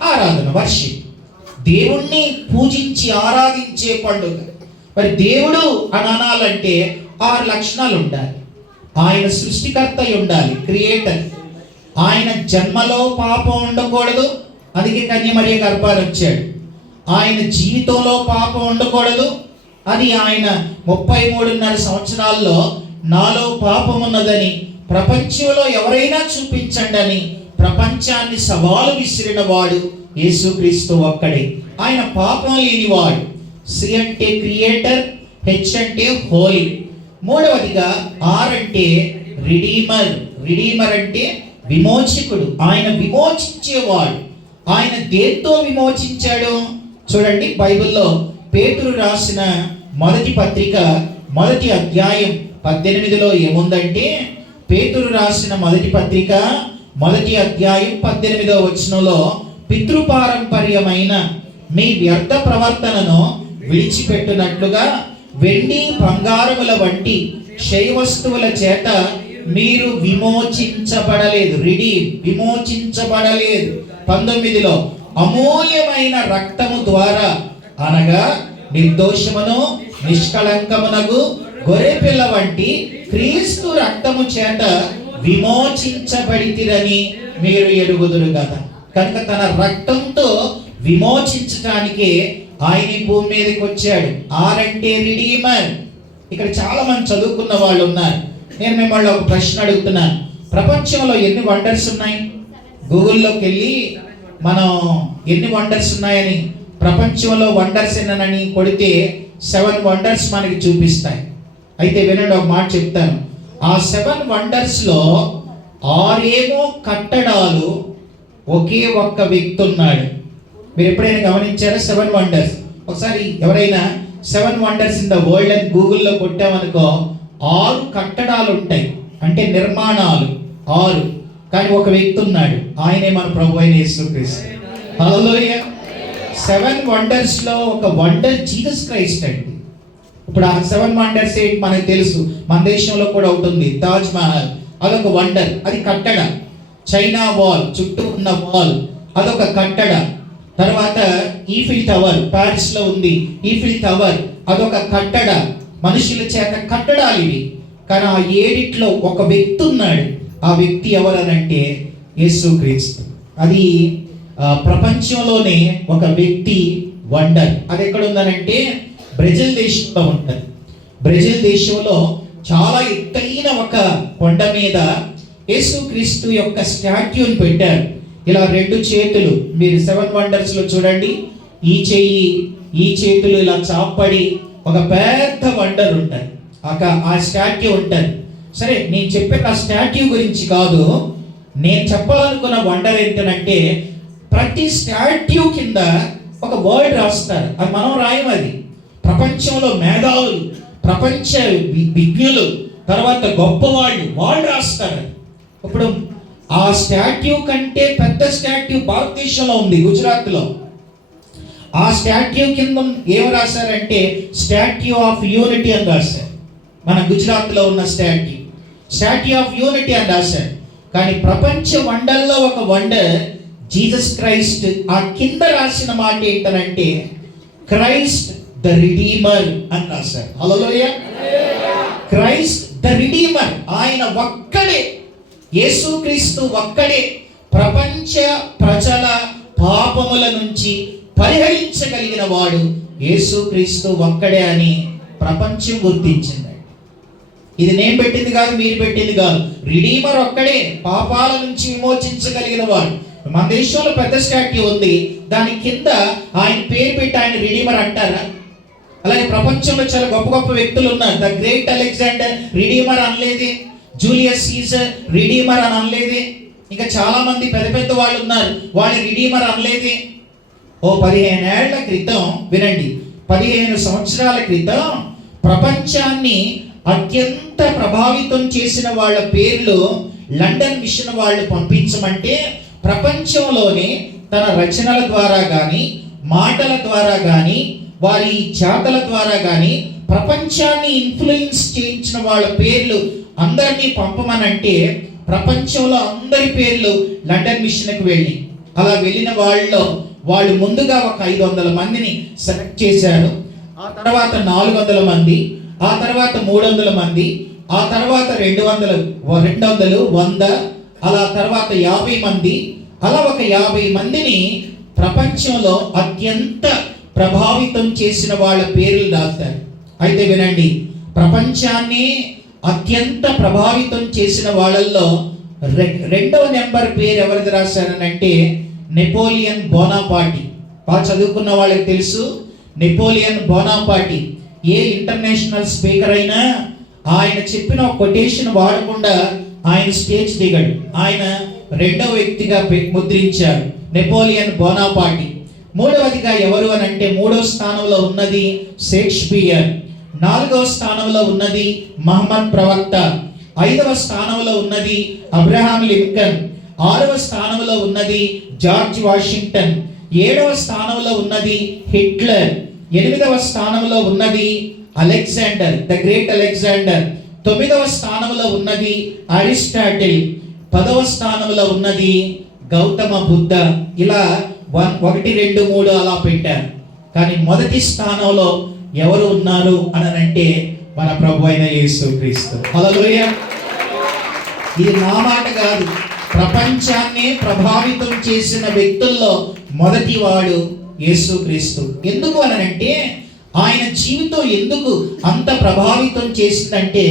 ఆరాధన, వర్షిప్. దేవుణ్ణి పూజించి ఆరాధించే పండుగ. మరి దేవుడు అని అనాలంటే 6 లక్షణాలు ఉండాలి. ఆయన సృష్టికర్త అయి ఉండాలి, క్రియేటర్. ఆయన జన్మలో పాపం ఉండకూడదు, అందుకే కన్యమరియ గర్భాన్ని వచ్చాడు. ఆయన జీవితంలో పాపం ఉండకూడదు, అది ఆయన 33.5 సంవత్సరాల్లో నాలో పాపం ఉన్నదని ప్రపంచంలో ఎవరైనా చూపించండి అని ప్రపంచాన్ని సవాలు విసిరిన వాడు యేసుక్రీస్తు ఒక్కడే. ఆయన పాపం లేనివాడు. సి అంటే క్రియేటర్, హెచ్ అంటే హోలీ. 3వదిగా ఆర్ అంటే రిడీమర్. రిడీమర్ అంటే విమోచకుడు, ఆయన విమోచించేవాడు. ఆయన దేంతో విమోచించాడు? చూడండి, బైబిల్లో పేతురు రాసిన మొదటి పత్రిక 1వ అధ్యాయం 18లో ఏముందంటే, పేతురు రాసిన మొదటి పత్రిక 1వ అధ్యాయం 18వ వచనంలో, పితృపారంపర్యమైన మీ వ్యర్థ ప్రవర్తనను విడిచిపెట్టునట్లుగా వెండి బంగారముల వంటి క్షయ వస్తువుల చేత మీరు విమోచించబడలేదు. విమోచించబడలేదు. 19లో అమూల్యమైన రక్తము ద్వారా అనగా నిర్దోషమును నిష్కళంకమునగు గొర్రెపిల్ల వంటి క్రీస్తు రక్తము చేత విమోచించబడితిరని మీరు ఎరుగుదురు కదా. కనుక తన రక్తంతో విమోచించటానికి ఆయన భూమి మీదకి వచ్చాడు. ఆరంటే రిడీమర్. ఇక్కడ చాలా మంది చదువుకున్న వాళ్ళు ఉన్నారు. నేను మిమ్మల్ని ఒక ప్రశ్న అడుగుతున్నాను. ప్రపంచంలో ఎన్ని వండర్స్ ఉన్నాయి? గూగుల్లోకి వెళ్ళి మనం ఎన్ని వండర్స్ ఉన్నాయని, ప్రపంచంలో వండర్స్ ఎన్నని కొడితే 7 వండర్స్ మనకి చూపిస్తాయి. అయితే వినండి, ఒక మాట చెప్తాను. ఆ 7 వండర్స్లో 6 కట్టడాలు, ఒకే ఒక్క వ్యక్తి ఉన్నాడు. మీరు ఎప్పుడైనా గమనించారా 7 వండర్స్? ఒకసారి ఎవరైనా 7 వండర్స్ ఇన్ ద వరల్డ్ అని గూగుల్లో కొట్టామనుకో 6 కట్టడాలు ఉంటాయి, అంటే నిర్మాణాలు 6, కానీ ఒక వ్యక్తి ఉన్నాడు. ఆయనే మన ప్రభు అయిన యేసుక్రీస్తు. హల్లెలూయా. 7 వండర్స్లో ఒక వండర్ జీసస్ క్రైస్ట్ అండి. ఇప్పుడు ఆ 7 వండర్స్ ఏంటి మనకు తెలుసు. మన దేశంలో కూడా ఉంటుంది తాజ్ మహల్, అదొక వండర్, అది కట్టడ. చైనా వాల్, చుట్టూ ఉన్న వాల్, అదొక కట్టడ. తర్వాత ఈఫిల్ టవర్, ప్యారిస్లో ఉంది ఈఫిల్ టవర్, అదొక కట్టడ. మనుషుల చేత కట్టడాలు ఇవి. కానీ ఆ 7 ఒక వ్యక్తి ఉన్నాడు. ఆ వ్యక్తి ఎవరనంటే యేసుక్రీస్తు. అది ప్రపంచంలోనే ఒక వ్యక్తి వండర్. అది ఎక్కడ ఉందనంటే బ్రెజిల్ దేశంలో ఉంటుంది. బ్రెజిల్ దేశంలో చాలా ఎత్తైన ఒక కొండ మీద యేసుక్రీస్తు యొక్క స్టాట్యూని పెట్టారు. ఇలా 2 చేతులు, మీరు 7 వండర్స్లో చూడండి, ఈ చెయ్యి ఈ చేతులు ఇలా చాపడి ఒక పెద్ద వండర్ ఉంటుంది. ఆ స్టాట్యూ ఉంటుంది. సరే, నేను చెప్పే ఆ స్టాట్యూ గురించి కాదు. నేను చెప్పాలనుకున్న వండర్ ఏంటంటే ప్రతి స్టాట్యూ కింద ఒక వర్డ్ రాస్తారు. అది మనం రాయం. అది ప్రపంచంలో మేధావులు, ప్రపంచ విజ్ఞులు, తర్వాత గొప్పవాళ్ళు వాళ్ళు రాస్తారు. ఇప్పుడు ఆ స్టాట్యూ కంటే పెద్ద స్టాట్యూ భారతదేశంలో ఉంది, గుజరాత్లో. ఆ స్టాట్యూ కింద ఏం రాశారంటే స్టాట్యూ ఆఫ్ యూనిటీ అని రాశారు. మన గుజరాత్లో ఉన్న స్టాట్యూ ఆఫ్ యూనిటీ అని రాశారు. కానీ ప్రపంచ వండర్లో ఒక వండర్ జీసస్ క్రైస్ట్. ఆ కింద రాసిన మాట ఏంటంటే క్రైస్ట్ ద రిడీమర్ అని రాశారు. హల్లెలూయా. Christ the redeemer. ఆయన ఒక్కడే, యేసుక్రీస్తు ఒక్కడే ప్రపంచ ప్రజల పాపముల నుంచి పరిహరించగలిగిన వాడు యేసుక్రీస్తు ఒక్కడే అని ప్రపంచం గుర్తించింది. ఇది నేను పెట్టింది కాదు, మీరు పెట్టింది కాదు. రిడీమర్ ఒక్కడే పాపాల నుంచి విమోచించగలిగిన వాడు. మన దేశంలో పెద్ద స్టాట్యూ ఉంది, దాని కింద ఆయన పేరు పెట్టి ఆయన రిడీమర్ అంటారా? అలాగే ప్రపంచంలో చాలా గొప్ప గొప్ప వ్యక్తులు ఉన్నారు. ద గ్రేట్ అలెగ్జాండర్ రిడీమర్ అనలేదే, జూలియస్ సీజర్ రిడీమర్ అని అనలేదే, ఇంకా చాలా మంది పెద్ద పెద్ద వాళ్ళు ఉన్నారు, వాళ్ళు రిడీమర్ అనలేదే. ఓ 15 ఏళ్ల క్రితం వినండి, 15 సంవత్సరాల క్రితం ప్రపంచాన్ని అత్యంత ప్రభావితం చేసిన వాళ్ళ పేర్లు లండన్ మిషన్ వాళ్ళు పంపించమంటే ప్రపంచంలోనే తన రచనల ద్వారా కానీ, మాటల ద్వారా కానీ, వారి చేతల ద్వారా కానీ ప్రపంచాన్ని ఇన్ఫ్లుయెన్స్ చేయించిన వాళ్ళ పేర్లు అందరినీ పంపమనంటే ప్రపంచంలో అందరి పేర్లు లండన్ మిషన్కి వెళ్ళి, అలా వెళ్ళిన వాళ్ళు ముందుగా ఒక 500 మందిని సెలెక్ట్ చేశారు. ఆ తర్వాత 400 మంది, ఆ తర్వాత 300 మంది, ఆ తర్వాత 200, 100, అలా తర్వాత 50 మంది, అలా ఒక 50 మందిని ప్రపంచంలో అత్యంత ప్రభావితం చేసిన వాళ్ళ పేర్లు రాస్తారు. అయితే వినండి, ప్రపంచాన్ని అత్యంత ప్రభావితం చేసిన వాళ్ళల్లో 2వ నెంబర్ పేరు ఎవరిది రాశారనంటే నెపోలియన్ బోనాపార్టీ. బాగా చదువుకున్న వాళ్ళకి తెలుసు నెపోలియన్ బోనాపార్టీ. ఏ ఇంటర్నేషనల్ స్పీకర్ అయినా ఆయన చెప్పిన కొటేషన్ వాడకుండా ఆయన స్టేజ్ దిగడు. ఆయన 2వ వ్యక్తిగా ముద్రించారు నెపోలియన్ బోనాపార్టీ. 3వదిగా ఎవరు అని అంటే 3వ స్థానంలో ఉన్నది షేక్స్పియర్, 4వ స్థానంలో ఉన్నది మహమ్మద్ ప్రవక్త, 5వ స్థానంలో ఉన్నది అబ్రహాం లింకన్, 6వ స్థానంలో ఉన్నది జార్జ్ వాషింగ్టన్, 7వ స్థానంలో ఉన్నది హిట్లర్, 8వ స్థానంలో ఉన్నది అలెగ్జాండర్ ద గ్రేట్ అలెగ్జాండర్, 9వ స్థానంలో ఉన్నది అరిస్టాటిల్, 10వ స్థానంలో ఉన్నది గౌతమ బుద్ధ, ఇలా 1, 2, 3 అలా పెట్టారు. కానీ మొదటి స్థానంలో ఎవరు ఉన్నారు అని అంటే మన ప్రభు అయిన యేసుక్రీస్తు. హల్లెలూయా. ఇది నా మాట కాదు, ప్రపంచాన్ని ప్రభావితం చేసిన వ్యక్తుల్లో మొదటి వాడు యేసుక్రీస్తు. ఎందుకు అనంటే ఆయన జీవితం ఎందుకు అంత ప్రభావితం చేసిందంటే,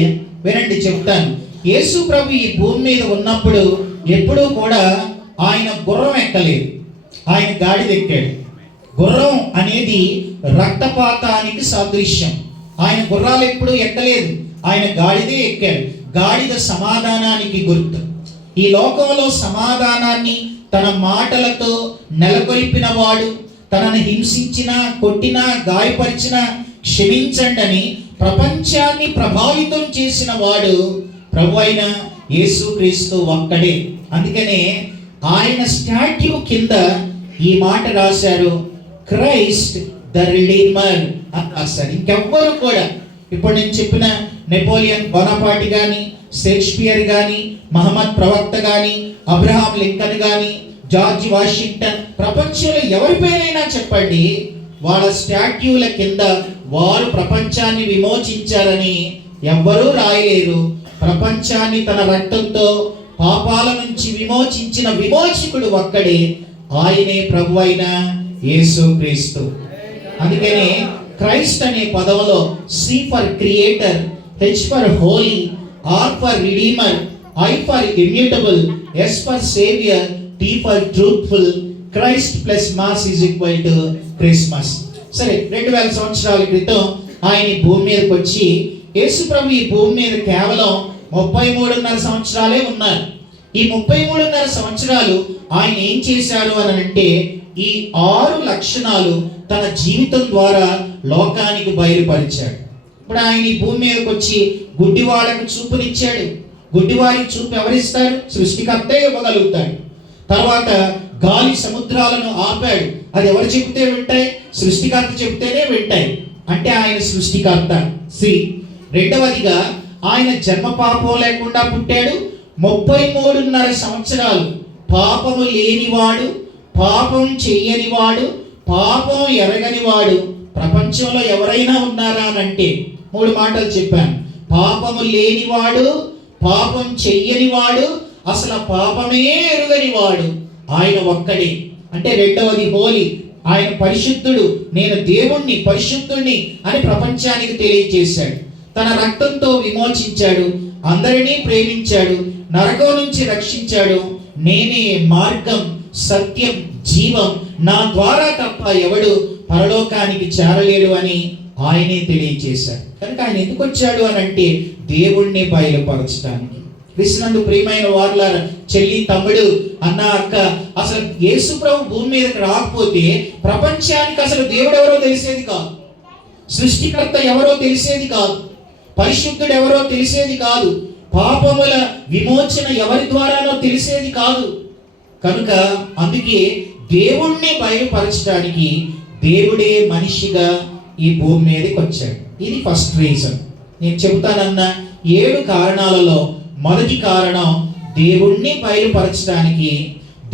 వినండి చెప్తాను. యేసు ప్రభు ఈ భూమి మీద ఉన్నప్పుడు ఎప్పుడూ కూడా ఆయన గుర్రం ఎక్కలేదు, ఆయన గాడిద ఎక్కాడు. గుర్రం అనేది రక్తపాతానికి సాదృశ్యం. ఆయన గుర్రాలు ఎప్పుడూ ఎక్కలేదు, ఆయన గాడిదే ఎక్కాడు. గాడిద సమాధానానికి గుర్తు. ఈ లోకంలో సమాధానాన్ని తన మాటలతో నెలకొల్పిన వాడు, తనను హింసించినా, కొట్టినా, గాయపరిచినా క్షమించండి అని ప్రపంచాన్ని ప్రభావితం చేసిన వాడు ప్రభు అయిన యేసుక్రీస్తు ఒక్కడే. అందుకనే ఆయన స్టాట్యూ కింద ఈ మాట రాశారు, క్రైస్ట్ ద రిడీమర్ అని రాశారు. ఇంకెవ్వరు కూడా, ఇప్పుడు నేను చెప్పిన నెపోలియన్ బోనాపార్ట్ కానీ, షేక్స్పియర్ కానీ, మహమ్మద్ ప్రవక్త కానీ, అబ్రహాం లింకన్ కానీ, జార్జ్ వాషింగ్టన్, ప్రపంచంలో ఎవరి పేరైనా చెప్పండి, వాళ్ళ స్టాట్యూల కింద వారు ప్రపంచాన్ని విమోచించారని ఎవ్వరూ రాయలేరు. ప్రపంచాన్ని తన రక్తంతో పాపాల నుంచి విమోచించిన విమోచకుడు ఒక్కడే, ఆయనే ప్రభు అయిన యేసుక్రీస్తు. అందుకనే క్రైస్ట్ అనే పదంలో C for creator, H for holy, R for redeemer, I for immutable, S for saviour, T for truthful, Christ plus mass is equal to Christmas. సరే, 2000 సంవత్సరాల క్రితం ఆయన ఈ భూమి మీదకి వచ్చి, యేసు ప్రభు ఈ భూమి మీద కేవలం 33.5 సంవత్సరాలే ఉన్నారు. ఈ 33.5 సంవత్సరాలు ఆయన ఏం చేశారు అని అంటే, ఈ 6 లక్షణాలు తన జీవితం ద్వారా లోకానికి బయలుపరిచాడు. ఇప్పుడు ఆయన ఈ భూమి మీదకి వచ్చి గుడ్డివాళ్ళకు చూపునిచ్చాడు. గుడ్డివారికి చూపు ఎవరిస్తారు? సృష్టికర్తే ఇవ్వగలుగుతాడు. తర్వాత గాలి సముద్రాలను ఆపాడు. అది ఎవరు చెబితే వింటాయి? సృష్టికర్త చెబితేనే వింటాయి. అంటే ఆయన సృష్టికర్త. రెండవదిగా ఆయన జన్మ పాపం లేకుండా పుట్టాడు. 33.5 సంవత్సరాలు పాపము లేనివాడు, పాపం చెయ్యనివాడు, పాపం ఎరగనివాడు ప్రపంచంలో ఎవరైనా ఉన్నారా అని అంటే 3 మాటలు చెప్పాను. పాపము లేనివాడు, పాపం చెయ్యనివాడు, అసలు పాపమే ఎరుగనివాడు ఆయన ఒక్కడే. అంటే రెండవది హోలీ, ఆయన పరిశుద్ధుడు, నేను దేవుణ్ణి, పరిశుద్ధుణ్ణి అని ప్రపంచానికి తెలియజేశాడు. తన రక్తంతో విమోచించాడు, అందరినీ ప్రేమించాడు, నరకం నుంచి రక్షించాడు. నేనే మార్గం, సత్యం, జీవం, నా ద్వారా తప్ప ఎవడు పరలోకానికి చేరలేడు అని ఆయనే తెలియజేశాడు. కనుక ఆయన ఎందుకు వచ్చాడు అని అంటే దేవుణ్ణి బయలుపరచడానికి. కృష్ణందు ప్రియమైన వారులారా, చెల్లి, తమ్ముడు, అన్న, అక్క, అసలు యేసు ప్రభు భూమి మీదకి రాకపోతే ప్రపంచానికి అసలు దేవుడు ఎవరో తెలిసేది కాదు, సృష్టికర్త ఎవరో తెలిసేది కాదు, పరిశుద్ధుడు ఎవరో తెలిసేది కాదు, పాపముల విమోచన ఎవరి ద్వారానో తెలిసేది కాదు. కనుక అందుకే దేవుణ్ణి బయలుపరచడానికి దేవుడే మనిషిగా ఈ భూమి మీదకి వచ్చాడు. ఇది ఫస్ట్ రీజన్. నేను చెబుతానన్న 7 కారణాలలో మొదటి కారణం దేవుణ్ణి బయలుపరచడానికి,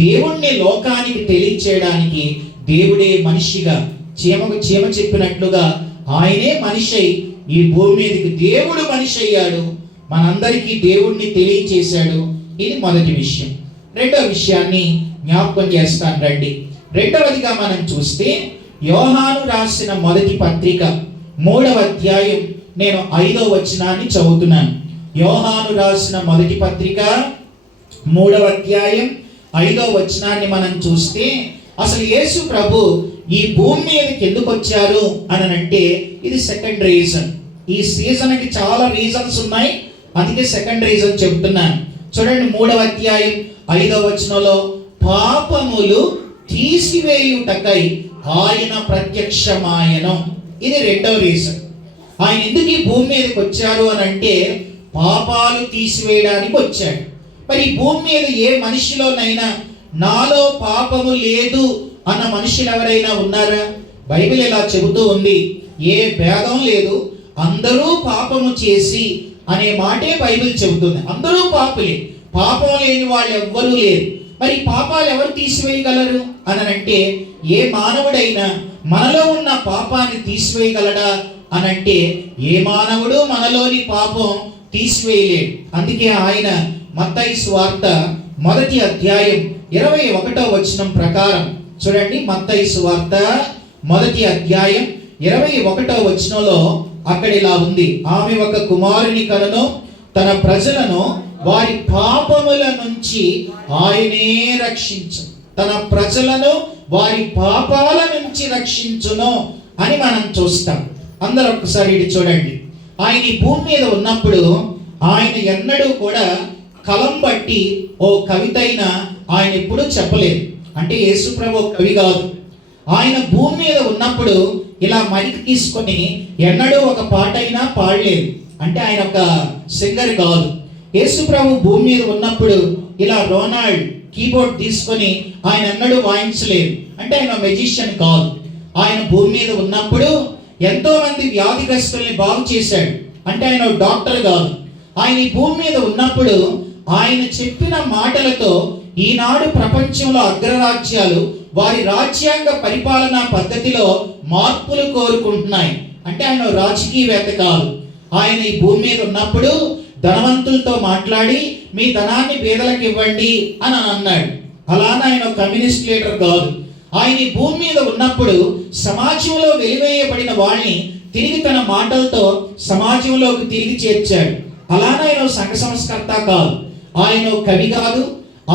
దేవుణ్ణి లోకానికి తెలియచేయడానికి దేవుడే మనిషిగా, చీమ చెప్పినట్లుగా ఆయనే మనిషి ఈ భూమి మీదకి దేవుడు మనిషి అయ్యాడు, మనందరికీ దేవుణ్ణి తెలియచేశాడు. ఇది మొదటి విషయం. రెండవ విషయాన్ని జ్ఞాపకం చేస్తాను రండి. రెండవదిగా మనం చూస్తే యోహాను రాసిన మొదటి పత్రిక 3వ అధ్యాయం, నేను 5వ వచనాన్ని చదువుతున్నాను. యోహాను రాసిన మొదటి పత్రిక 3వ అధ్యాయం 5వ వచనాన్ని మనం చూస్తే, అసలు యేసు ప్రభు ఈ భూమి మీదకి ఎందుకు వచ్చారు అని అంటే ఇది సెకండ్ రీజన్. ఈ సీజన్కి చాలా రీజన్స్ ఉన్నాయి, అందుకే సెకండ్ రీజన్ చెబుతున్నాను. చూడండి, 3వ అధ్యాయం 5వ వచనంలో, పాపములు తీసివేయుటకై ఆయన ప్రత్యక్షమాయను. ఇది రెండవ రీజన్. ఆయన ఎందుకు ఈ భూమి మీదకి వచ్చారు అని అంటే పాపాలు తీసివేయడానికి వచ్చాడు. మరి ఈ భూమి మీద ఏ మనిషిలోనైనా నాలో పాపము లేదు అన్న మనుషులు ఎవరైనా ఉన్నారా? బైబిల్ ఇలా చెబుతూ ఉంది, ఏ భేదం లేదు, అందరూ పాపము చేసి అనే మాటే బైబిల్ చెబుతుంది. అందరూ పాపులే, పాపం లేని వాళ్ళు ఎవ్వరూ లేరు. మరి పాపాలు ఎవరు తీసివేయగలరు అని అంటే, ఏ మానవుడైనా మనలో ఉన్న పాపాన్ని తీసివేయగలడా అని అంటే, ఏ మానవుడు మనలోని పాపం తీసివేయలేడు. అందుకే ఆయన మత్తయి సువార్త 1వ అధ్యాయం 21వ వచనం ప్రకారం చూడండి. మత్తయి సువార్త 1వ అధ్యాయం 21వ వచనంలో అక్కడ ఇలా ఉంది, ఆమె ఒక కుమారుని కనును, తన ప్రజలను వారి పాపముల నుంచి ఆయనే రక్షించు, తన ప్రజలను వారి పాపాల నుంచి రక్షించును అని మనం చూస్తాం. అందరూ ఒకసారి ఇది చూడండి. ఆయన ఈ భూమి మీద ఉన్నప్పుడు ఆయన ఎన్నడూ కూడా కలం బట్టి ఓ కవితైన ఆయన ఎప్పుడూ చెప్పలేదు. అంటే యేసు ప్రభు కవి కాదు. ఆయన భూమి మీద ఉన్నప్పుడు ఇలా మైక్ తీసుకొని ఎన్నడూ ఒక పాట అయినా పాడలేదు. అంటే ఆయన ఒక సింగర్ కాదు. యేసు ప్రభు భూమి మీద ఉన్నప్పుడు ఇలా రోనాల్డ్ కీబోర్డ్ తీసుకొని ఆయన ఎన్నడూ వాయించలేదు. అంటే ఆయన మెజిషియన్ కాదు. ఆయన భూమి మీద ఉన్నప్పుడు ఎంతో మంది వ్యాధిగ్రస్తుల్ని బాగు చేశాడు. అంటే ఆయన డాక్టర్ కాదు. ఆయన ఈ భూమి మీద ఉన్నప్పుడు ఆయన చెప్పిన మాటలతో ఈనాడు ప్రపంచంలో అగ్రరాజ్యాలు వారి రాజ్యాంగ పరిపాలనా పద్ధతిలో మార్పులు కోరుకుంటున్నాయి. అంటే ఆయన రాజకీయవేత్త కాదు. ఆయన ఈ భూమి మీద ఉన్నప్పుడు ధనవంతులతో మాట్లాడి మీ ధనాన్ని పేదలకు ఇవ్వండి అని అన్నాడు. అలానే ఆయన కమ్యూనిస్ట్ లీడర్ కాదు. ఆయన ఈ భూమి మీద ఉన్నప్పుడు సమాజంలో వెలివేయబడిన వాళ్ళని తిరిగి తన మాటలతో సమాజంలోకి తిరిగి చేర్చాడు. అలానే ఆయన సంఘ సంస్కర్త కాదు. ఆయన కవి కాదు,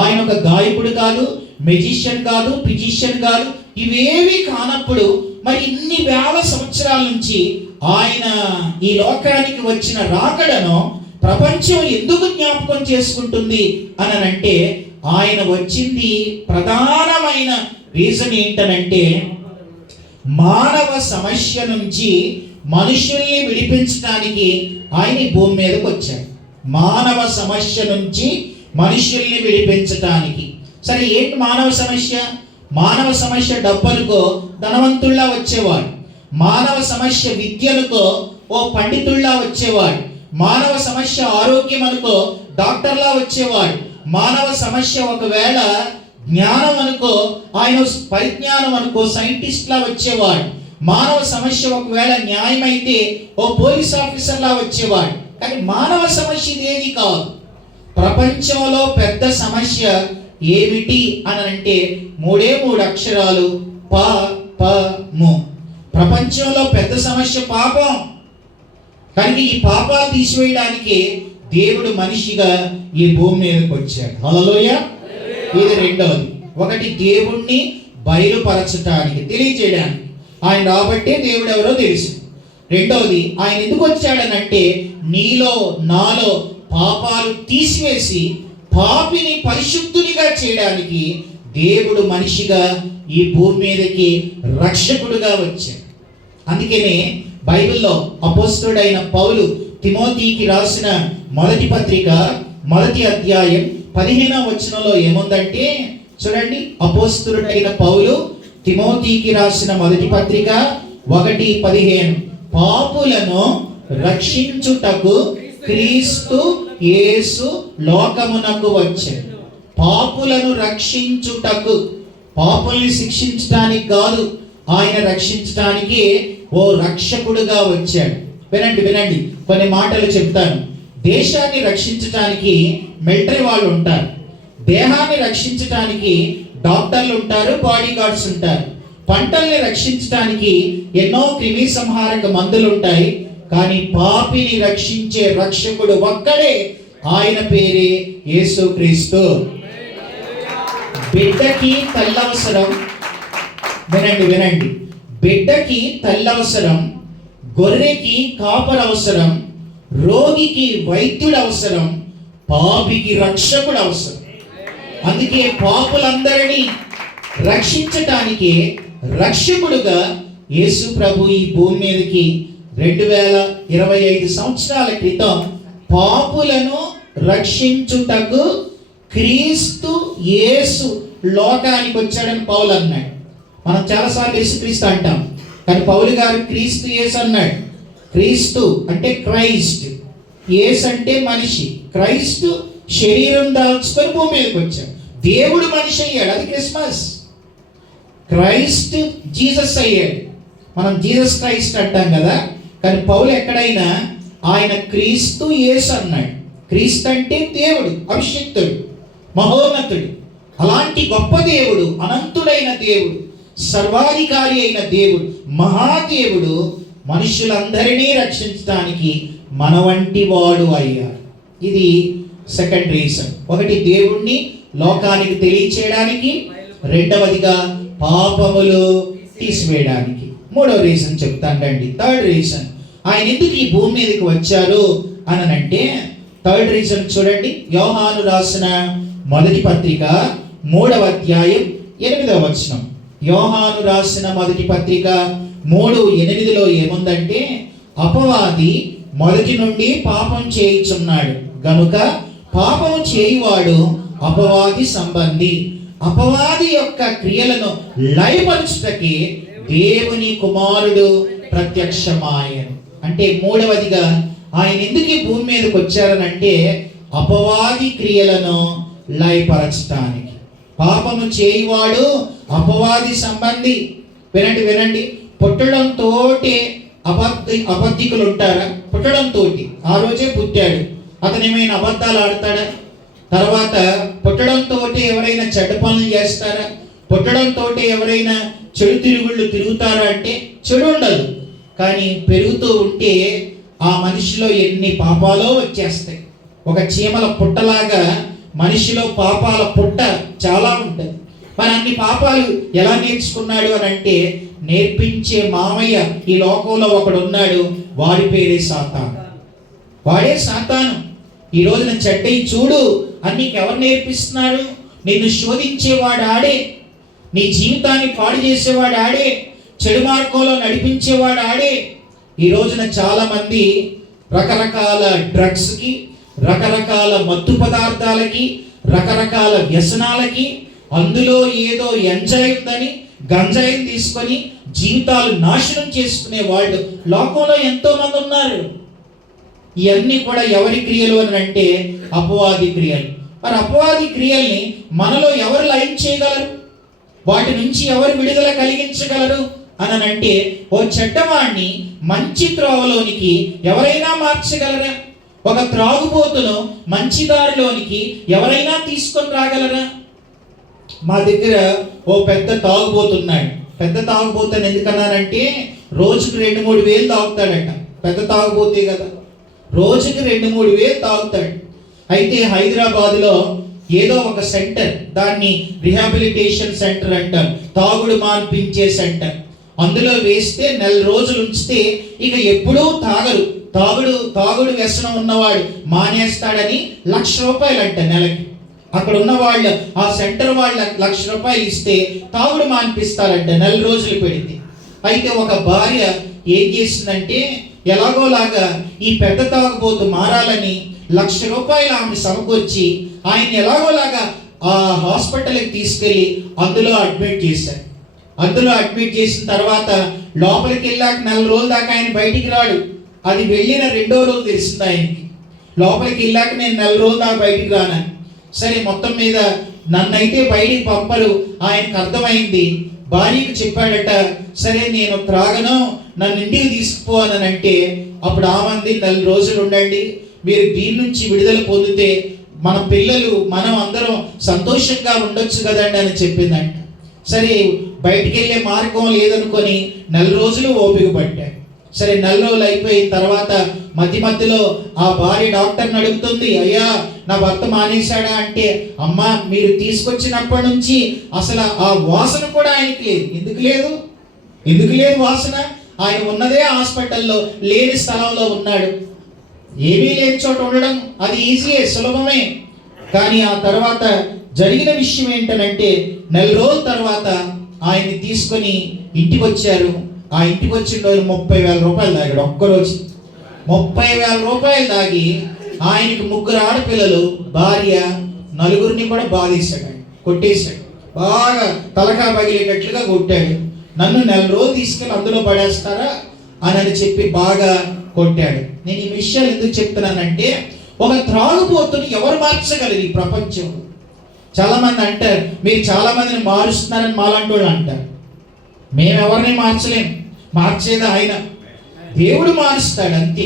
ఆయన ఒక గాయకుడు కాదు, మెజిషియన్ కాదు, ఫిజిషియన్ కాదు. ఇవేవి కానప్పుడు మరి ఇన్ని వేల సంవత్సరాల నుంచి ఆయన ఈ లోకానికి వచ్చిన రాకడను ప్రపంచం ఎందుకు జ్ఞాపకం చేసుకుంటుంది అని అంటే, ఆయన వచ్చింది ప్రధానమైన రీజన్ ఏంటనంటే, మానవ సమస్య నుంచి మనుషుల్ని విడిపించడానికి ఆయన భూమి మీదకి వచ్చాడు. మానవ సమస్య నుంచి మనుషుల్ని విడిపించటానికి. సరే, ఏంటి మానవ సమస్య? మానవ సమస్య డబ్బులకో ధనవంతుల్లా వచ్చేవాడు. మానవ సమస్య విద్యలకో ఓ పండితుల్లా వచ్చేవాడు. మానవ సమస్య ఆరోగ్యం అనుకో డాక్టర్లా వచ్చేవాడు. మానవ సమస్య ఒకవేళ జ్ఞానం అనుకో ఆయన పరిజ్ఞానం అనుకో సైంటిస్ట్లా వచ్చేవాడు. మానవ సమస్య ఒకవేళ న్యాయం అయితే ఓ పోలీస్ ఆఫీసర్లా వచ్చేవాడు. కానీ మానవ సమస్య ఇదేది కాదు. ప్రపంచంలో పెద్ద సమస్య ఏమిటి అని అంటే 3 అక్షరాలు పాపము. ప్రపంచంలో పెద్ద సమస్య పాపం. కానీ ఈ పాపాలు తీసివేయడానికి దేవుడు మనిషిగా ఈ భూమి మీదకి వచ్చాడు. హల్లెలూయా. ఇది రెండవది. ఒకటి, దేవుణ్ణి బయలుపరచడానికి, తెలియజేయడానికి. ఆయన రాబట్టే దేవుడు ఎవరో తెలుసు. రెండవది, ఆయన ఎందుకు వచ్చాడనంటే నీలో నాలో పాపాలు తీసివేసి పాపిని పరిశుద్ధునిగా చేయడానికి దేవుడు మనిషిగా ఈ భూమి మీదకి రక్షకుడుగా వచ్చాడు. అందుకనే బైబిల్లో అపోస్తలుడైన పౌలు తిమోతికి రాసిన మొదటి పత్రిక 1వ అధ్యాయం 15వ వచనంలో ఏముందంటే చూడండి. అపోస్తలుడైన పౌలు తిమోతికి రాసిన మొదటి పత్రిక 1:15, పాపులను రక్షించుటకు క్రీస్తు యేసు లోకమునకు వచ్చాడు. పాపులను రక్షించుటకు, పాపుల్ని శిక్షించడానికి కాదు, ఆయన రక్షించడానికి ఓ రక్షకుడుగా వచ్చాడు. వినండి, కొన్ని మాటలు చెప్తాను. దేశాన్ని రక్షించడానికి మిలిటరీ వాళ్ళు ఉంటారు. దేహాన్ని రక్షించడానికి డాక్టర్లు ఉంటారు, బాడీ గార్డ్స్ ఉంటారు. పంటల్ని రక్షించడానికి ఎన్నో క్రిమి సంహారక మందులు ఉంటాయి. కానీ పాపిని రక్షించే రక్షకుడు ఒక్కడే, ఆయన పేరే యేసుక్రీస్తు. బిడ్డకి తల్లవసరం. వినండి, బిడ్డకి తల్లవసరం, గొర్రెకి కాపర అవసరం, రోగికి వైద్యుడు అవసరం, పాపికి రక్షకుడు అవసరం. అందుకే పాపులందరినీ రక్షించటానికి రక్షకుడుగా యేసు ప్రభు ఈ భూమి మీదకి 2025 సంవత్సరాల క్రితం పాపులను రక్షించుటకు క్రీస్తు యేసు లోకానికి వచ్చాడని పౌలు అన్నాడు. మనం చాలాసార్లు యేసుక్రీస్తు అంటాం, కానీ పౌలు గారు క్రీస్తు యేసు అన్నాడు. క్రీస్తు అంటే క్రైస్ట్, యేసు అంటే మనిషి. క్రైస్తు శరీరం దాల్చుకొని భూమి మీదకి వచ్చాడు. దేవుడు మనిషి అయ్యాడు, అది క్రిస్మస్. క్రైస్ట్ జీసస్ అయ్యాడు. మనం జీసస్ క్రైస్ట్ అంటాం కదా, కానీ పౌలు ఎక్కడైనా ఆయన క్రీస్తు యేసు అన్నాడు. క్రీస్తు అంటే దేవుడు, అభిషిక్తుడు, మహోన్నతుడు. అలాంటి గొప్ప దేవుడు, అనంతుడైన దేవుడు, సర్వాధికారి అయిన దేవుడు, మహాదేవుడు మనుషులందరినీ రక్షించడానికి మన వంటి వాడు అయ్యాడు. ఇది సెకండ్ రీజన్. ఒకటి, దేవుణ్ణి లోకానికి తెలియచేయడానికి. రెండవదిగా, పాపములు తీసివేయడానికి. మూడవ రీజన్ చెప్తానండి, థర్డ్ రీజన్. ఆయన ఎందుకు ఈ భూమి మీదకి వచ్చారు అని అంటే, థర్డ్ రీజన్ చూడండి. యోహాను రాసిన మొదటి పత్రిక 3వ అధ్యాయం 8వ వచనం. యోహాను రాసిన మొదటి పత్రిక 3:8 ఏముందంటే, అపవాది మొదటి నుండి పాపం చేయుచున్నాడు గనుక పాపము చేయువాడు అపవాది సంబంధి. అపవాది యొక్క క్రియలను లయపరచుటకి దేవుని కుమారుడు ప్రత్యక్షమాయను. అంటే మూడవదిగా ఆయన ఎందుకు ఈ భూమి మీదకి వచ్చారనంటే, అపవాది క్రియలను లయపరచటానికి. పాపము చేయువాడు అపవాది సంబంధి. వినండి, పుట్టడంతో అబద్ధికులు ఉంటారా? పుట్టడంతో ఆ రోజే పుట్టాడు, అతను ఏమైనా అబద్ధాలు ఆడతాడా? తర్వాత పుట్టడంతో ఎవరైనా చెడ్డ పనులు చేస్తారా? పుట్టడంతో ఎవరైనా చెడు తిరుగుళ్ళు తిరుగుతారా అంటే చెడు ఉండదు. కానీ పెరుగుతూ ఉంటే ఆ మనిషిలో ఎన్ని పాపాలో వచ్చేస్తాయి. ఒక చీమల పుట్టలాగా మనిషిలో పాపాల పుట్ట చాలా ఉంటుంది. మరి అన్ని పాపాలు ఎలా నేర్చుకున్నాడు అని అంటే, నేర్పించే మామయ్య ఈ లోకంలో ఒకడు ఉన్నాడు, వాడి పేరే సాతాను. వాడే సాతాను. ఈ రోజున చెడ్డయి చూడు అని నీకు ఎవరు నేర్పిస్తున్నాడు? నిన్ను శోధించేవాడు ఆడే, నీ జీవితాన్ని పాడు చేసేవాడు ఆడే, చెడు మార్గంలో నడిపించేవాడు ఆడే. ఈ రోజున చాలా మంది రకరకాల డ్రగ్స్కి, రకరకాల మత్తు పదార్థాలకి, రకరకాల వ్యసనాలకి, అందులో ఏదో ఎంజాయ్ ఉందని గంజాయి తీసుకొని జీవితాలు నాశనం చేసుకునే వాళ్ళు లోకంలో ఎంతో మంది ఉన్నారు. ఇవన్నీ కూడా ఎవరి క్రియలు అని అంటే, అపవాది క్రియలు. మరి అపవాది క్రియల్ని మనలో ఎవరు లయం చేయగలరు? వాటి నుంచి ఎవరు విడుదల కలిగించగలరు అని అంటే, ఓ చెడ్డవాణ్ణి మంచి త్రోవలోనికి ఎవరైనా మార్చగలరా? ఒక త్రాగుబోతును మంచి దారిలోనికి ఎవరైనా తీసుకొని రాగలరా? మా దగ్గర ఓ పెద్ద తాగుబోతున్నాడు. పెద్ద తాగుబోతాను ఎందుకన్నానంటే, రోజుకు 2-3 వేలు తాగుతాడట. పెద్ద తాగుబోతే కదా, రోజుకి 2-3 వేలు తాగుతాడు. అయితే హైదరాబాద్లో ఏదో ఒక సెంటర్, దాన్ని రిహాబిలిటేషన్ సెంటర్ అంటారు, తాగుడు మాన్పించే సెంటర్. అందులో వేస్తే 4 రోజులు ఉంచితే ఇక ఎప్పుడూ తాగరు. తాగుడు వ్యసనం ఉన్నవాడు మానేస్తాడని ₹1,00,000 అంట నెలకి. అక్కడ ఉన్న వాళ్ళు, ఆ సెంటర్ వాళ్ళ ₹1,00,000 ఇస్తే తాగుడు మాన్పిస్తారంట 4 రోజులు పెడితే. అయితే ఒక భార్య ఏం చేసిందంటే, ఎలాగోలాగా ఈ పెద్ద తాగుబోతు మారాలని ₹1,00,000 ఆమె సమకూర్చి ఆయన ఎలాగోలాగా ఆ హాస్పిటల్కి తీసుకెళ్ళి అందులో అడ్మిట్ చేశారు. అందులో అడ్మిట్ చేసిన తర్వాత లోపలికి వెళ్ళాక 4 రోజుల దాకా ఆయన బయటికి రాడు. అది వెళ్ళిన 2వ రోజు తెలిసింది ఆయనకి. లోపలికి వెళ్ళాక నేను 4 రోజుల దాకా బయటికి రానని. సరే, మొత్తం మీద నన్నైతే బయటికి పంపరు ఆయనకు అర్థమైంది. భార్యకు చెప్పాడట, సరే నేను త్రాగను, నన్ను ఇంటికి తీసుకుపోవానంటే, అప్పుడు ఆమంది 4 రోజులు ఉండండి, మీరు దీని నుంచి విడుదల పొందితే మన పిల్లలు మనం అందరం సంతోషంగా ఉండొచ్చు కదండి అని చెప్పిందంట. సరే, బయటికి వెళ్ళే మార్గం లేదనుకొని 4 రోజులు ఓపిక పట్టాడు. సరే, 4 రోజులు అయిపోయిన తర్వాత మధ్యలో ఆ భార్య డాక్టర్ని అడుగుతుంది, అయ్యా నా భర్త మానేశాడా అంటే, అమ్మా మీరు తీసుకొచ్చినప్పటి నుంచి అసలు ఆ వాసన కూడా ఆయనకి లేదు. ఎందుకు లేదు వాసన? ఆయన ఉన్నదే హాస్పిటల్లో, లేని స్థలంలో ఉన్నాడు. ఏమీ లేని చోట ఉండడం అది ఈజీయే, సులభమే. కానీ ఆ తర్వాత జరిగిన విషయం ఏంటనంటే, 4 రోజుల తర్వాత ఆయన్ని తీసుకొని ఇంటికి వచ్చారు. ఆ ఇంటికి వచ్చిన రోజు ₹30,000 తాగాడు. ఒక్కరోజు ₹30,000 తాగి ఆయనకి 3 ఆడపిల్లలు, భార్య, 4 కూడా బాధేశాడు, కొట్టేశాడు. బాగా తలకా పగిలేటట్లుగా కొట్టాడు. నన్ను 4 రోజులు తీసుకెళ్ళి అందులో పడేస్తారా అని చెప్పి బాగా కొట్టాడు. నేను ఈ విషయాలు ఎందుకు చెప్తున్నానంటే, ఒక త్రాగుబోతుని ఎవరు మార్చగలరు ఈ ప్రపంచంలో? చాలా మంది అంటారు, మీరు చాలా మందిని మారుస్తున్నారని మాలాంటి వాళ్ళు అంటారు. మేము ఎవరిని మార్చలేం, మార్చేది ఆయన. దేవుడు మారుస్తాడు అంతే.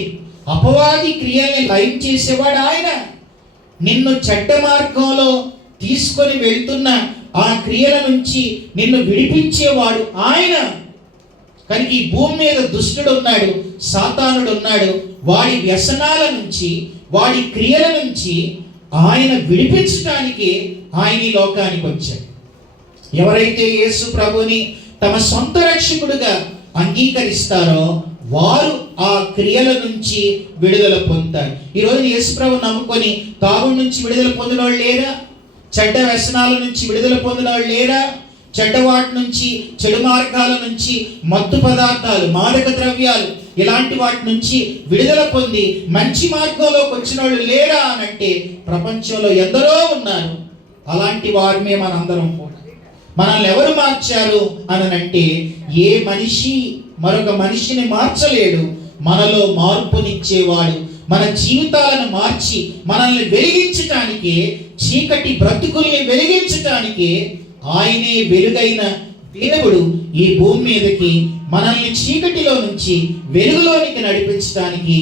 అపవాది క్రియల్ని లయం చేసేవాడు ఆయన. నిన్ను చెడ్డ మార్గంలో తీసుకొని వెళ్తున్న ఆ క్రియల నుంచి నిన్ను విడిపించేవాడు ఆయన. కనుక ఈ భూమి మీద దుష్టుడు ఉన్నాడు, సాతానుడు ఉన్నాడు. వాడి వ్యసనాల నుంచి, వాడి క్రియల నుంచి ఆయన విడిపించడానికి ఆయన ఈ లోకానికి వచ్చాడు. ఎవరైతే యేసు ప్రభుని తమ సొంత రక్షకుడుగా అంగీకరిస్తారో వారు ఆ క్రియల నుంచి విడుదల పొందుతారు. ఈరోజు యేసు ప్రభు నమ్ముకొని తాగుడు నుంచి విడుదల పొందిన వాళ్ళు లేరా? చెడ్డ వ్యసనాల నుంచి విడుదల పొందిన వాళ్ళు లేరా? చెడ్డవాటి నుంచి, చెడు మార్గాల నుంచి, మత్తు పదార్థాలు, మాదక ద్రవ్యాలు ఇలాంటి వాటి నుంచి విడుదల పొంది మంచి మార్గంలోకి వచ్చిన వాళ్ళు లేరా అనంటే ప్రపంచంలో ఎందరో ఉన్నారు. అలాంటి వారిమే మనందరం కూడా. మనల్ని ఎవరు మార్చారు అనంటే ఏ మనిషి మరొక మనిషిని మార్చలేడు. మనలో మార్పునిచ్చేవాడు, మన జీవితాలను మార్చి మనల్ని వెలిగించటానికి, చీకటి బ్రతుకుల్ని వెలిగించటానికి ఆయనే వెలుగైన దేవుడు ఈ భూమి మీదకి మనల్ని చీకటిలో నుంచి వెలుగులోనికి నడిపించడానికి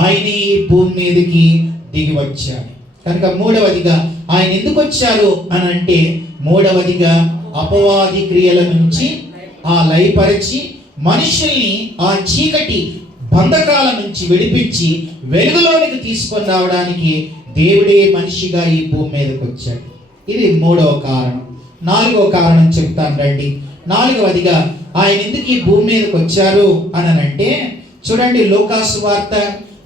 ఆయనే ఈ భూమి మీదకి దిగి వచ్చాడు. కనుక మూడవదిగా ఆయన ఎందుకు వచ్చారు అని అంటే, మూడవదిగా అపవాది క్రియల నుంచి ఆ లయపరిచి మనుషుల్ని ఆ చీకటి బంధకాల నుంచి విడిపించి వెలుగులోనికి తీసుకొని రావడానికి దేవుడే మనిషిగా ఈ భూమి మీదకి వచ్చాడు. ఇది మూడవ కారణం. నాలుగవ కారణం చెప్తాను రండి. నాలుగవదిగా ఆయన ఎందుకు ఈ భూమి మీదకి వచ్చారు అని అంటే, చూడండి లూకాసు వార్త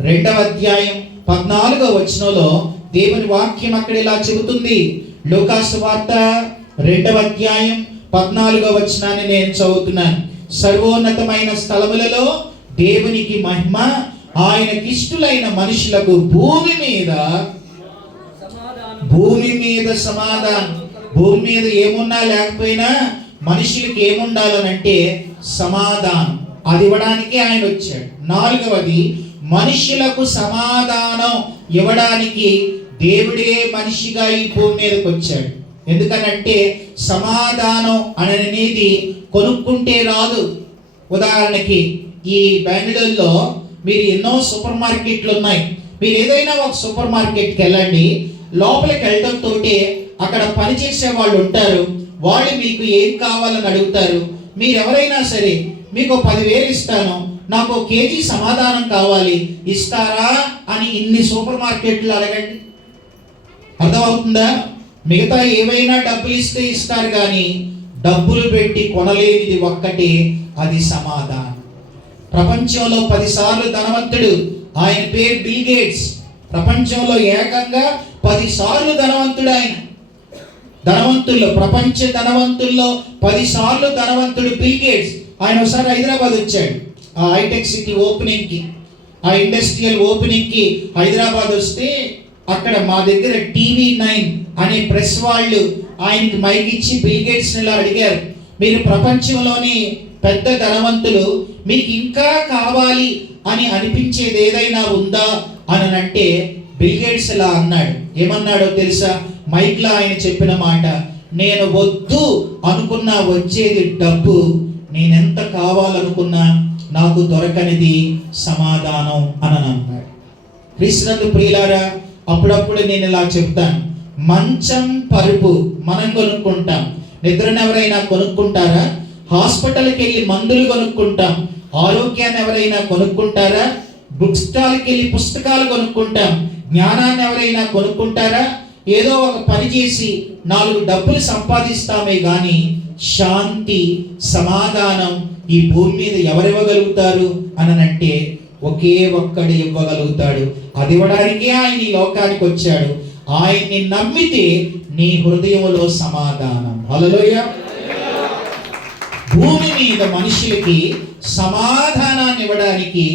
2వ అధ్యాయం 14వ వచనంలో దేవుని వాక్యం అక్కడ ఇలా చెబుతుంది. లూకాసు వార్త 2వ అధ్యాయం 14వ వచనాన్ని నేను చదువుతున్నాను. సర్వోన్నతమైన స్థలములలో దేవునికి మహిమ, ఆయనకిష్టులైన మనుషులకు భూమి మీద సమాధానం. భూమి మీద ఏమున్నా లేకపోయినా మనుషులకి ఏముండాలనంటే సమాధానం. అది ఇవ్వడానికి ఆయన వచ్చాడు. నాలుగవది, మనుషులకు సమాధానం ఇవ్వడానికి దేవుడే మనిషిగా ఈ భూమి మీదకి వచ్చాడు. ఎందుకనంటే సమాధానం అనేది కొనుక్కుంటే రాదు. ఉదాహరణకి ఈ బెంగళూరులో మీరు ఎన్నో సూపర్ మార్కెట్లు ఉన్నాయి. మీరు ఏదైనా ఒక సూపర్ మార్కెట్కి వెళ్ళండి, లోపలికి వెళ్ళడంతో అక్కడ పనిచేసే వాళ్ళు ఉంటారు. వాళ్ళు మీకు ఏం కావాలని అడుగుతారు. మీరు ఎవరైనా సరే మీకు 10,000 ఇస్తాను, నాకు 1 కేజీ సమాధానం కావాలి, ఇస్తారా అని ఇన్ని సూపర్ మార్కెట్లు అడగండి. అర్థమవుతుందా? మిగతా ఏవైనా డబ్బులు ఇస్తే ఇస్తారు, కానీ డబ్బులు పెట్టి కొనలేనిది ఒక్కటే, అది సమాధానం. ప్రపంచంలో 10 సార్లు ధనవంతుడు, ఆయన పేరు బిల్ గేట్స్. ప్రపంచంలో ఏకంగా 10 సార్లు ధనవంతుడు ఆయన. ధనవంతుల్లో, ప్రపంచ ధనవంతుల్లో 10 సార్లు ధనవంతుడు బిల్ గేట్స్. ఆయన ఒకసారి హైదరాబాద్ వచ్చాడు. ఆ హైటెక్ సిటీ ఓపెనింగ్కి, ఆ ఇండస్ట్రియల్ ఓపెనింగ్కి హైదరాబాద్ వస్తే అక్కడ మా దగ్గర TV9 అనే ప్రెస్ వాళ్ళు ఆయనకి మైక్ ఇచ్చి బిల్ గేట్స్ని ఇలా అడిగారు, మీరు ప్రపంచంలోని పెద్ద ధనవంతులు, మీకు ఇంకా కావాలి అని అనిపించేది ఏదైనా ఉందా అని అంటే బిల్ గేట్స్ ఇలా అన్నాడు. ఏమన్నాడో తెలుసా? మైక్లో ఆయన చెప్పిన మాట, నేను వద్దు అనుకున్నా వచ్చేది డబ్బు, నేనెంత కావాలనుకున్నా నాకు దొరకనిది సమాధానం అని అన్నాడు. క్రీస్తునందు ప్రియులారా, అప్పుడప్పుడు నేను ఇలా చెప్తాను, మంచం పరుపు మనం కొనుక్కుంటాం, నిద్రను ఎవరైనా కొనుక్కుంటారా? హాస్పిటల్కి వెళ్ళి మందులు కొనుక్కుంటాం, ఆరోగ్యాన్ని ఎవరైనా కొనుక్కుంటారా? బుక్ స్టాల్కి వెళ్ళి పుస్తకాలు కొనుక్కుంటాం, జ్ఞానాన్ని ఎవరైనా కొనుక్కుంటారా? ఏదో ఒక పని చేసి 4 డబ్బులు సంపాదిస్తామే కానీ శాంతి, సమాధానం ఈ భూమి మీద ఎవరివ్వగలుగుతారు అనంటే ఒకే ఒక్కడు ఇవ్వగలుగుతాడు. అది ఇవ్వడానికే ఆయన ఈ లోకానికి వచ్చాడు. ఆయన్ని నమ్మితే నీ హృదయంలో సమాధానం. హల్లెలూయా. భూమి మీద మనుషులకి సమాధానాన్ని ఇవ్వడానికి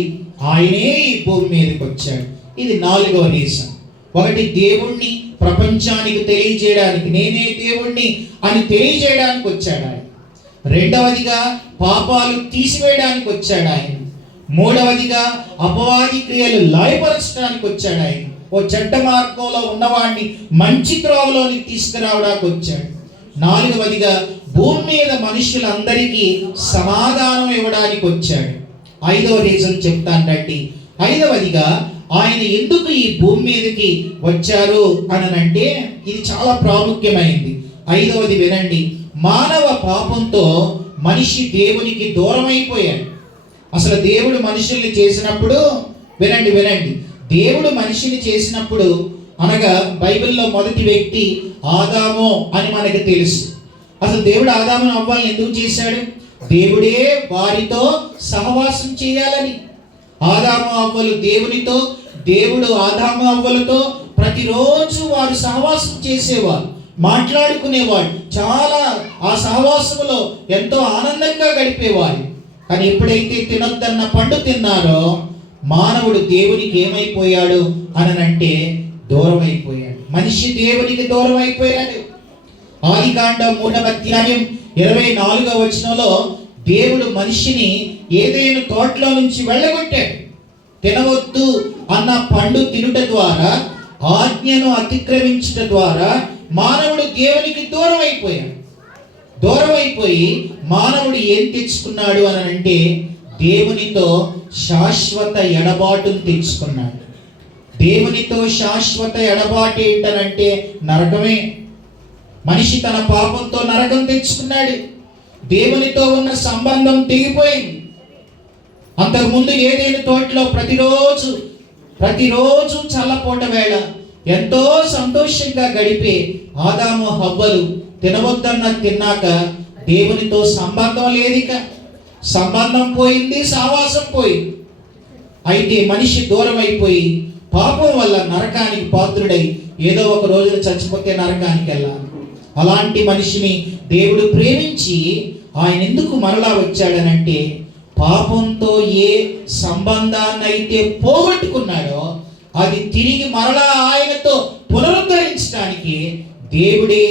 ఆయనే ఈ భూమి మీదకి వచ్చాడు. ఇది 4వ రీజన్. ఒకటి, దేవుణ్ణి ప్రపంచానికి తెలియజేయడానికి, నేనే దేవుణ్ణి అని తెలియజేయడానికి వచ్చాడు ఆయన. రెండవదిగా, పాపాలు తీసివేయడానికి వచ్చాడు ఆయన. మూడవదిగా, అపవాది క్రియలు లయపరచడానికి వచ్చాడు ఆయన. ఓ చెడ్డ మార్గంలో ఉన్నవాడిని మంచి త్రోవలోనికి తీసుకురావడానికి వచ్చాడు. 4వదిగా భూమి మీద మనుషులందరికీ సమాధానం ఇవ్వడానికి వచ్చాడు. 5వ రీజన్ చెప్తానండి. 5వదిగా ఆయన ఎందుకు ఈ భూమి మీదకి వచ్చారు అనంటే ఇది చాలా ప్రాముఖ్యమైంది. 5వది వినండి. మానవ పాపంతో మనిషి దేవునికి దూరం అయిపోయాడు. అసలు దేవుడు మనుషుల్ని చేసినప్పుడు వినండి, దేవుడు మనిషిని చేసినప్పుడు అనగా బైబిల్లో మొదటి వ్యక్తి ఆదాము అని మనకు తెలుసు. అసలు దేవుడు ఆదామును అవ్వాలని ఎందుకు చేశాడు? దేవుడే వారితో సహవాసం చేయాలని. ఆదాము అవ్వలు దేవునితో, దేవుడు ఆదాము అవ్వలతో ప్రతిరోజు వారు సహవాసం చేసేవారు, మాట్లాడుకునేవాడు. చాలా ఆ సహవాసములో ఎంతో ఆనందంగా గడిపేవారు. కానీ ఎప్పుడైతే తినొద్దన్న పండు తిన్నారో మానవుడు దేవునికి ఏమైపోయాడు అనంటే దూరం అయిపోయాడు. మనిషి దేవునికి దూరం అయిపోయాడు. ఆదికాండం 3వ అధ్యాయం 24వ వచనంలో దేవుడు మనిషిని ఏదైనా తోటలో నుంచి వెళ్ళగొట్టాడు. తినవద్దు అన్న పండు తినుట ద్వారా, ఆజ్ఞను అతిక్రమించుట ద్వారా మానవుడు దేవునికి దూరం అయిపోయాడు. దూరం అయిపోయి మానవుడు ఏం తెచ్చుకున్నాడు అనంటే దేవునితో శాశ్వత ఎడబాటును తెచ్చుకున్నాడు. దేవునితో శాశ్వత ఎడబాటు ఏంటనంటే నరకమే. మనిషి తన పాపంతో నరకం తెచ్చుకున్నాడు. దేవునితో ఉన్న సంబంధం తెగిపోయింది. అంతకుముందు ఏదైనా తోటలో ప్రతిరోజు చల్లపూట వేళ ఎంతో సంతోషంగా గడిపే ఆదాము హవ్వలు తినవద్దన్న తిన్నాక దేవునితో సంబంధం లేదిక. సంబంధం పోయింది, సహవాసం పోయింది. అయితే మనిషి దూరం అయిపోయి పాపం వల్ల నరకానికి పాత్రుడై ఏదో ఒక రోజున చచ్చిపోతే నరకానికి వెళ్ళాలి. అలాంటి మనిషిని దేవుడు ప్రేమించి ఆయన ఎందుకు మరలా వచ్చాడనంటే పాపంతో ఏ సంబంధాన్ని అయితే పోగొట్టుకున్నాడో అది తిరిగి మరలా ఆయనతో పునరుద్ధరించడానికి దేవుడే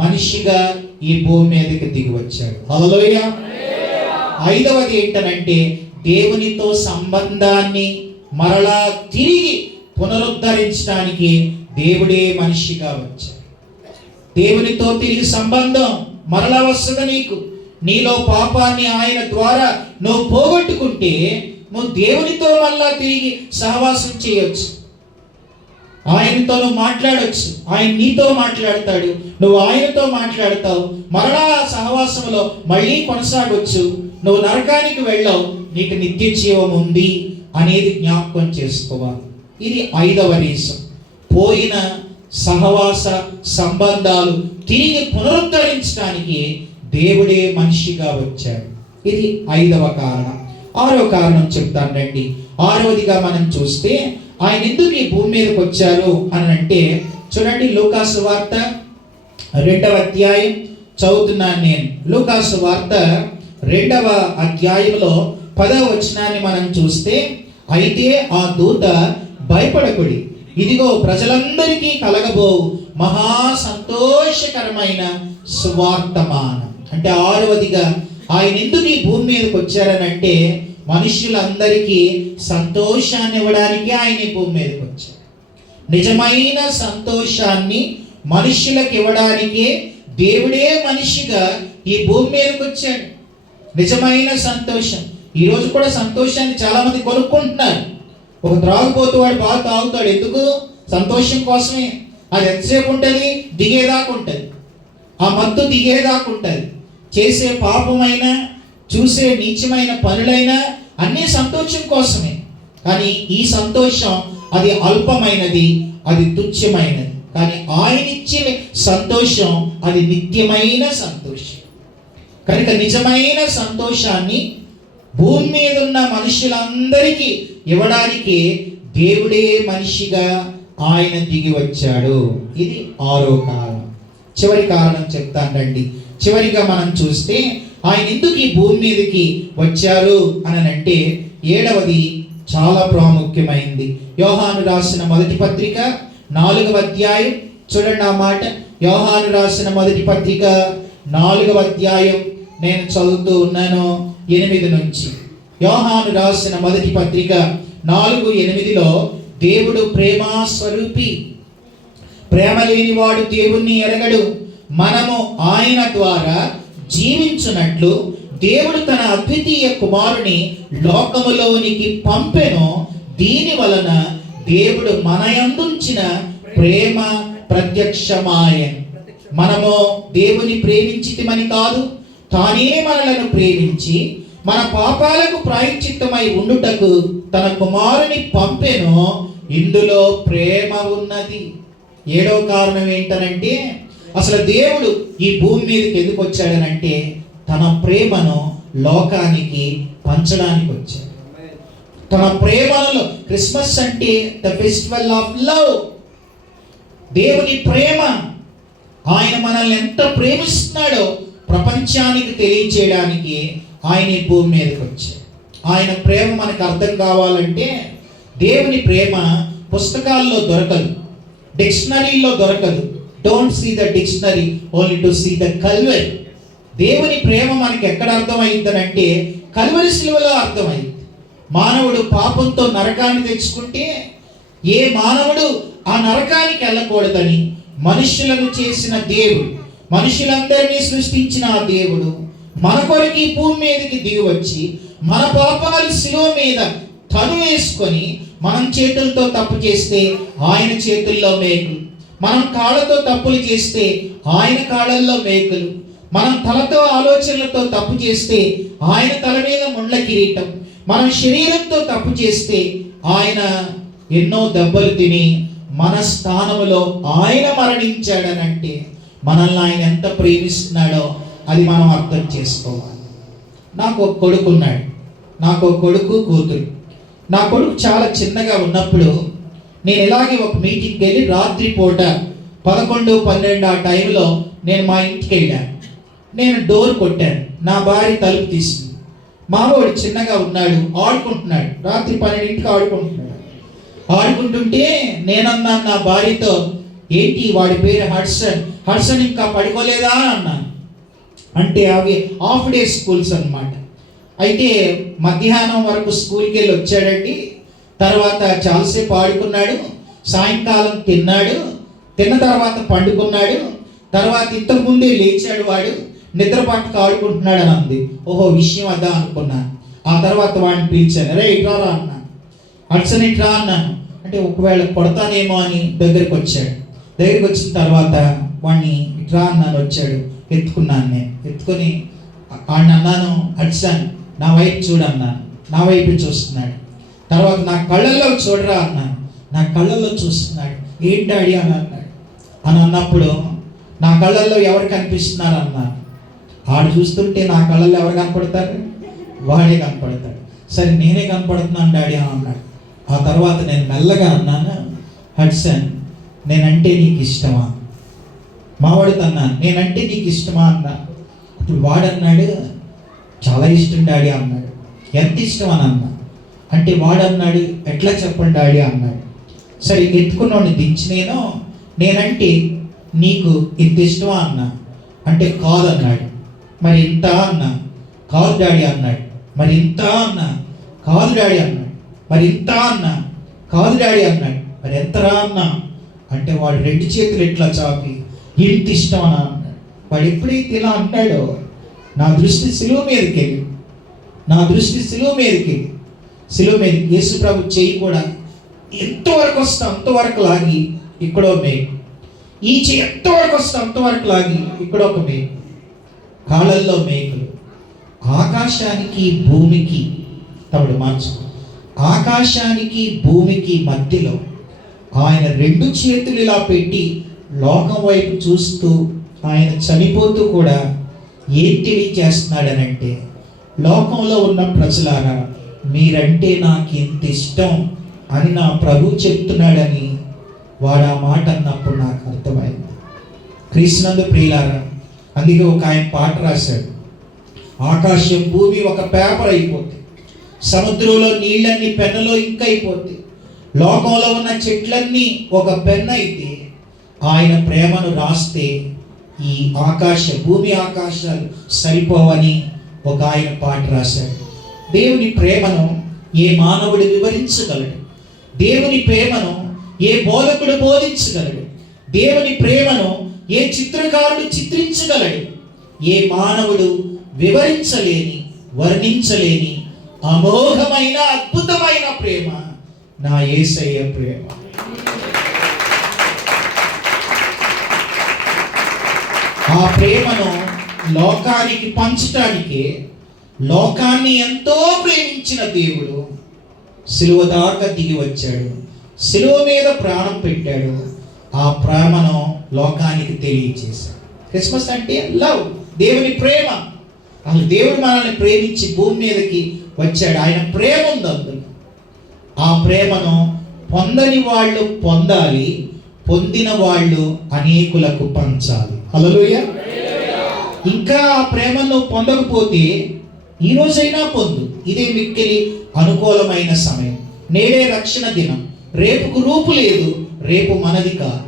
మనిషిగా ఈ భూమి మీదకి దిగి వచ్చాడు. హల్లెలూయా. 5వది ఏంటనంటే దేవునితో సంబంధాన్ని మరలా తిరిగి పునరుద్ధరించడానికి దేవుడే మనిషిగా వచ్చాడు. దేవునితో తిరిగి సంబంధం మరలా వస్తుంది నీకు. నీలో పాపాన్ని ఆయన ద్వారా నువ్వు పోగొట్టుకుంటే నువ్వు దేవునితో మళ్ళా తిరిగి సహవాసం చేయొచ్చు. ఆయనతో నువ్వు మాట్లాడొచ్చు. ఆయన నీతో మాట్లాడతాడు, నువ్వు ఆయనతో మాట్లాడతావు. మరలా సహవాసంలో మళ్ళీ కొనసాగొచ్చు. నువ్వు నరకానికి వెళ్ళావు, నీకు నిత్య జీవం ఉంది అనేది జ్ఞాపకం చేసుకోవాలి. ఇది 5వ రీజన్. పోయిన సహవాస సంబంధాలు తిరిగి పునరుద్ధరించడానికి దేవుడే మనిషిగా వచ్చాడు. ఇది 5వ కారణం. 6వ కారణం చెప్తాను రండి. 6వదిగా మనం చూస్తే ఆయన ఎందుకు ఈ భూమి మీదకి వచ్చారు అని అంటే చూడండి, లూకాసు వార్త 2వ అధ్యాయం చదువుతున్నాను నేను. లూకాసు వార్త 2వ అధ్యాయంలో 10వ వచనాన్ని మనం చూస్తే, అయితే ఆ దూత భయపడకుడి, ఇదిగో ప్రజలందరికీ కలగబో మహా సంతోషకరమైన సువార్తమానం. అంటే 6వదిగా ఆయన ఎందుకు ఈ భూమి మీదకి వచ్చారనంటే మనుషులందరికీ సంతోషాన్ని ఇవ్వడానికి ఆయన ఈ భూమి మీదకి వచ్చారు. నిజమైన సంతోషాన్ని మనుషులకు ఇవ్వడానికే దేవుడే మనిషిగా ఈ భూమి మీదకి వచ్చాడు. నిజమైన సంతోషం. ఈరోజు కూడా సంతోషాన్ని చాలా మంది కొనుక్కుంటున్నారు. ఒక త్రాగుపోతూ వాడు బాగా తాగుతాడు. ఎందుకు? సంతోషం కోసమే. అది ఎంతసేపు ఉంటుంది? దిగేదాకా ఉంటుంది. ఆ మత్తు దిగేదాకా ఉంటుంది. చేసే పాపమైనా చూసే నీచమైన పనులైనా అన్నీ సంతోషం కోసమే. కానీ ఈ సంతోషం అది అల్పమైనది, అది తుచ్చమైనది. కానీ ఆయన ఇచ్చే సంతోషం అది నిత్యమైన సంతోషం. కనుక నిజమైన సంతోషాన్ని భూమి మీద ఉన్న మనుషులందరికీ ఇవ్వడానికి దేవుడే మనిషిగా ఆయన దిగి వచ్చాడు. ఇది 6వ కారణం. చివరి కారణం చెప్తాను రండి. చివరిగా మనం చూస్తే ఆయన ఎందుకు ఈ భూమి మీదకి వచ్చారు అని అంటే 7వది చాలా ప్రాముఖ్యమైంది. యోహాను రాసిన మొదటి పత్రిక 4వ అధ్యాయం చూడండి ఆ మాట. యోహాను రాసిన మొదటి పత్రిక 4వ అధ్యాయం నేను చదువుతూ ఉన్నాను 8 నుంచి. యోహాను రాసిన మొదటి పత్రిక 4:8 దేవుడు ప్రేమ స్వరూపి. ప్రేమ లేనివాడు దేవుణ్ణి ఎరగడు. మనము ఆయన ద్వారా జీవించున్నట్లు దేవుడు తన అద్వితీయ కుమారుని లోకములోనికి పంపెను. దీని వలన దేవుడు మన యందుంచిన ప్రేమ ప్రత్యక్షమాయెను. మనము దేవుని ప్రేమించితిమని కాదు, తానే మనలను ప్రేమించి మన పాపాలకు ప్రాయశ్చిత్తమై ఉండుటకు తన కుమారుని పంపెను. ఇందులో ప్రేమ ఉన్నది. 7వ కారణం ఏంటనంటే, అసలు దేవుడు ఈ భూమి మీదకి ఎందుకు వచ్చాడనంటే తన ప్రేమను లోకానికి పంచడానికి వచ్చాడు. తన ప్రేమలో క్రిస్మస్ అంటే ద ఫెస్టివల్ ఆఫ్ లవ్, దేవుని ప్రేమ. ఆయన మనల్ని ఎంత ప్రేమిస్తున్నాడో ప్రపంచానికి తెలియచేయడానికి ఆయన ఈ భూమి మీదకి వచ్చాడు. ఆయన ప్రేమ మనకు అర్థం కావాలంటే దేవుని ప్రేమ పుస్తకాల్లో దొరకదు, డిక్షనరీలో దొరకదు. Don't see the dictionary, only to see the Calvary. దేవుని ప్రేమ మనకి ఎక్కడ అర్థమైందనంటే కల్వరి శిలువలో అర్థమైంది. మానవుడు పాపంతో నరకాన్ని తెచ్చుకుంటే ఏ మానవుడు ఆ నరకానికి వెళ్ళకూడదని మనుష్యులను చేసిన దేవుడు, మనుషులందరినీ సృష్టించిన ఆ దేవుడు మన కొరకు ఈ భూమి మీదకి దిగి వచ్చి మన పాపాలు శిలువ మీద తను వేసుకొని, మనం చేతులతో తప్పు చేస్తే ఆయన చేతుల్లో మేకులు, మనం కాళ్ళతో తప్పులు చేస్తే ఆయన కాళ్ళల్లో మేకులు, మనం తలతో ఆలోచనలతో తప్పు చేస్తే ఆయన తల మీద ముండ్ల కిరీటం, మనం శరీరంతో తప్పు చేస్తే ఆయన ఎన్నో దెబ్బలు తిని మన స్థానంలో ఆయన మరణించాడనంటే మనల్ని ఆయన ఎంత ప్రేమిస్తున్నాడో అది మనం అర్థం చేసుకోవాలి. నాకు ఒక కొడుకు ఉన్నాడు, నాకు ఒక కొడుకు కూతురు. నా కొడుకు చాలా చిన్నగా ఉన్నప్పుడు నేను ఇలాగే ఒక మీటింగ్కి వెళ్ళి రాత్రి పూట 11, 12 ఆ టైంలో నేను మా ఇంటికి వెళ్ళాను. నేను డోర్ కొట్టాను, నా భార్య తలుపు తీసింది. మావాడు చిన్నగా ఉన్నాడు, ఆడుకుంటున్నాడు, రాత్రి 12ంటికి ఆడుకుంటున్నాడు. ఆడుకుంటుంటే నేనన్నాను నా భార్యతో, ఏంటి వాడి పేరు హడ్సన్, హడ్సన్ ఇంకా పడుకోలేదా అన్నాను. అంటే అవి హాఫ్ డే స్కూల్స్ అన్నమాట. అయితే మధ్యాహ్నం వరకు స్కూల్కి వెళ్ళి వచ్చాడండి. తర్వాత చాలాసేపు ఆడుకున్నాడు, సాయంకాలం తిన్నాడు, తిన్న తర్వాత పండుకున్నాడు. తర్వాత ఇంతకుముందే లేచాడు, వాడు నిద్ర పట్టుకు ఆడుకుంటున్నాడు అని అంది. ఓహో, విషయం అదా అనుకున్నాను. ఆ తర్వాత వాడిని పిలిచాను, రే ఇట్రా రా అన్నాను. హడ్సన్ ఇట్రా అన్నాను. అంటే ఒకవేళ కొడతానేమో అని దగ్గరికి వచ్చాడు. దగ్గరికి వచ్చిన తర్వాత వాడిని ఇట్రా అన్నాను, వచ్చాడు. ఎత్తుకున్నాను. నేను ఎత్తుకొని వాడిని అన్నాను, హడ్సన్ నా వైపు చూడన్నాను. నా వైపు చూస్తున్నాడు. తర్వాత నా కళ్ళల్లో చూడరా అన్నాను. నా కళ్ళల్లో చూస్తున్నాడు. ఏంటి డాడీ అని అన్నాడు. అని అన్నప్పుడు నా కళ్ళల్లో ఎవరు కనిపిస్తున్నారు అన్నాను. ఆడు చూస్తుంటే నా కళ్ళల్లో ఎవరు కనపడతారు? వాడే కనపడతాడు. సరే నేనే కనపడుతున్నాను డాడీ అని అన్నాడు. ఆ తర్వాత నేను మెల్లగా అన్నాను, హడ్సన్ నేనంటే నీకు ఇష్టమా? మావాడితో అన్నాను, నేనంటే నీకు ఇష్టమా అన్నా. అప్పుడు వాడన్నాడు, చాలా ఇష్టం డాడీ అన్నాడు. ఎంత ఇష్టం అని అన్నా. అంటే వాడన్నాడు, ఎట్లా చెప్పండి డాడీ అన్నాడు. సరే ఎత్తుకున్నాడు దించి నేనంటే నీకు ఇంత ఇష్టమా అన్నా. అంటే కాదన్నాడు. మరి ఇంత అన్నా. కాదు డాడీ అన్నాడు. మరి ఇంత అన్నా. కాదు డాడీ అన్నాడు. మరి ఇంత అన్నా. కాదు డాడీ అన్నాడు. మరి ఎంతరా అన్నా. అంటే వాడు 2 చేతులు ఇట్లా చాపి ఇంత ఇష్టం అని అన్నాడు. వాడు ఎప్పుడైతే ఇలా అన్నాడో నా దృష్టి సిలువ మీదకి వెళ్ళి, సిలువ మీద యేసు ప్రభు చేయి కూడా ఎంతవరకు వస్తే అంతవరకు లాగి ఇక్కడో మేకు, ఈ చేయి ఎంతవరకు వస్తే అంతవరకు లాగి ఇక్కడ ఒక మేకు, కాళ్ళల్లో మేకులు. ఆకాశానికి భూమికి తమడు మార్చుకో, ఆకాశానికి భూమికి మధ్యలో ఆయన 2 చేతులు ఇలా పెట్టి లోకం వైపు చూస్తూ ఆయన చనిపోతూ కూడా ఏం తెలియజేస్తున్నాడనంటే, లోకంలో ఉన్న ప్రజలారా మీరంటే నాకు ఎంత ఇష్టం అని నా ప్రభు చెప్తున్నాడని వాడు ఆ మాట అన్నప్పుడు నాకు అర్థమైంది. క్రీస్తునందు ప్రియులారా, అందుకే ఒక ఆయన పాట రాశాడు, ఆకాశం భూమి ఒక పేపర్ అయిపోతుంది, సముద్రంలో నీళ్ళన్నీ పెన్నులో ఇంక్ అయిపోతుంది, లోకంలో ఉన్న చెట్లన్నీ ఒక పెన్ అయితే ఆయన ప్రేమను రాస్తే ఈ భూమి ఆకాశాలు సరిపోవని ఒక ఆయన పాట రాశాడు. దేవుని ప్రేమను ఏ మానవుడు వివరించగలడు? దేవుని ప్రేమను ఏ బోధకుడు బోధించగలడు? దేవుని ప్రేమను ఏ చిత్రకారుడు చిత్రించగలడు? ఏ మానవుడు వివరించలేని, వర్ణించలేని అమోఘమైన, అద్భుతమైన ప్రేమ నా యేసయ్య ప్రేమ. ఆ ప్రేమను లోకానికి పంచటానికి, లోకాన్ని ఎంతో ప్రేమించిన దేవుడు సిలువ దాకా దిగి వచ్చాడు, సిలువ మీద ప్రాణం పెట్టాడు. ఆ ప్రేమను లోకానికి తెలియజేశాడు. క్రిస్మస్ అంటే లవ్, దేవుని ప్రేమ. అసలు దేవుడు మనల్ని ప్రేమించి భూమి మీదకి వచ్చాడు. ఆయన ప్రేమ ఉంది అందులో. ఆ ప్రేమను పొందని వాళ్ళు పొందాలి, పొందిన వాళ్ళు అనేకులకు పంచాలి. హల్లెలూయా. ఇంకా ఆ ప్రేమను పొందకపోతే ఈ రోజైనా పొందు. ఇదే మిక్కిలి అనుకూలమైన సమయం. నేడే రక్షణ దినం. రేపుకు రూపు లేదు, రేపు మనది కాదు.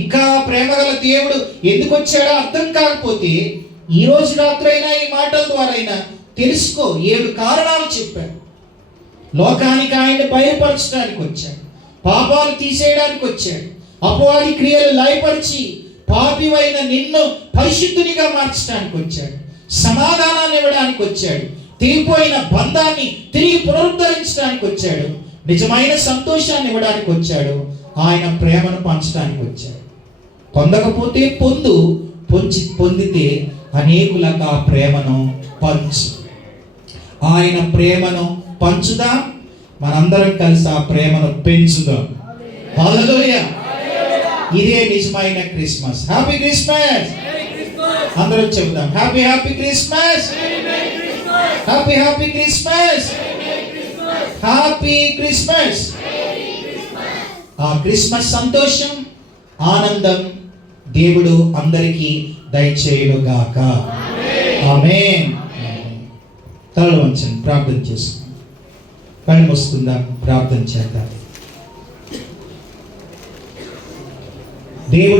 ఇంకా ప్రేమగల దేవుడు ఎందుకు వచ్చాడో అర్థం కాకపోతే ఈ రోజు రాత్రైనా ఈ మాటల ద్వారా అయినా తెలుసుకో. 7 కారణాలు చెప్పాడు. లోకానికి ఆయన బయలుపరచడానికి వచ్చాడు, పాపాలు తీసేయడానికి వచ్చాడు, అపవాది క్రియలు లయపరిచి పాపివైన నిన్ను పరిశుద్ధునిగా మార్చడానికి వచ్చాడు, సమాధానాన్ని ఇవ్వడానికి వచ్చాడు, తెగిపోయిన బంధాన్ని తిరిగి పునరుద్ధరించడానికి వచ్చాడు, నిజమైన సంతోషాన్ని ఇవ్వడానికి వచ్చాడు, ఆయన ప్రేమను పంచడానికి వచ్చాడు. పొందకపోతే పొందితే అనేకులకు ఆ ప్రేమను పంచు. ఆయన ప్రేమను పంచుదాం, మనందరం కలిసి ఆ ప్రేమను పెంచుదాం. హల్లెలూయా. ఇదే నిజమైన క్రిస్మస్. Happy Christmas. అందరం చెబుదాం, happy happy Christmas, happy happy Christmas, happy Christmas. ఆ క్రిస్మస్ సంతోషం, ఆనందం దేవుడు అందరికీ దయచేయునుగాక. ఆమేన్. తలలు వంచండి, ప్రార్థన చేసుకుందాం. కళ్ళు మూసుకుందాం, ప్రార్థన చేద్దాం. దేవుడు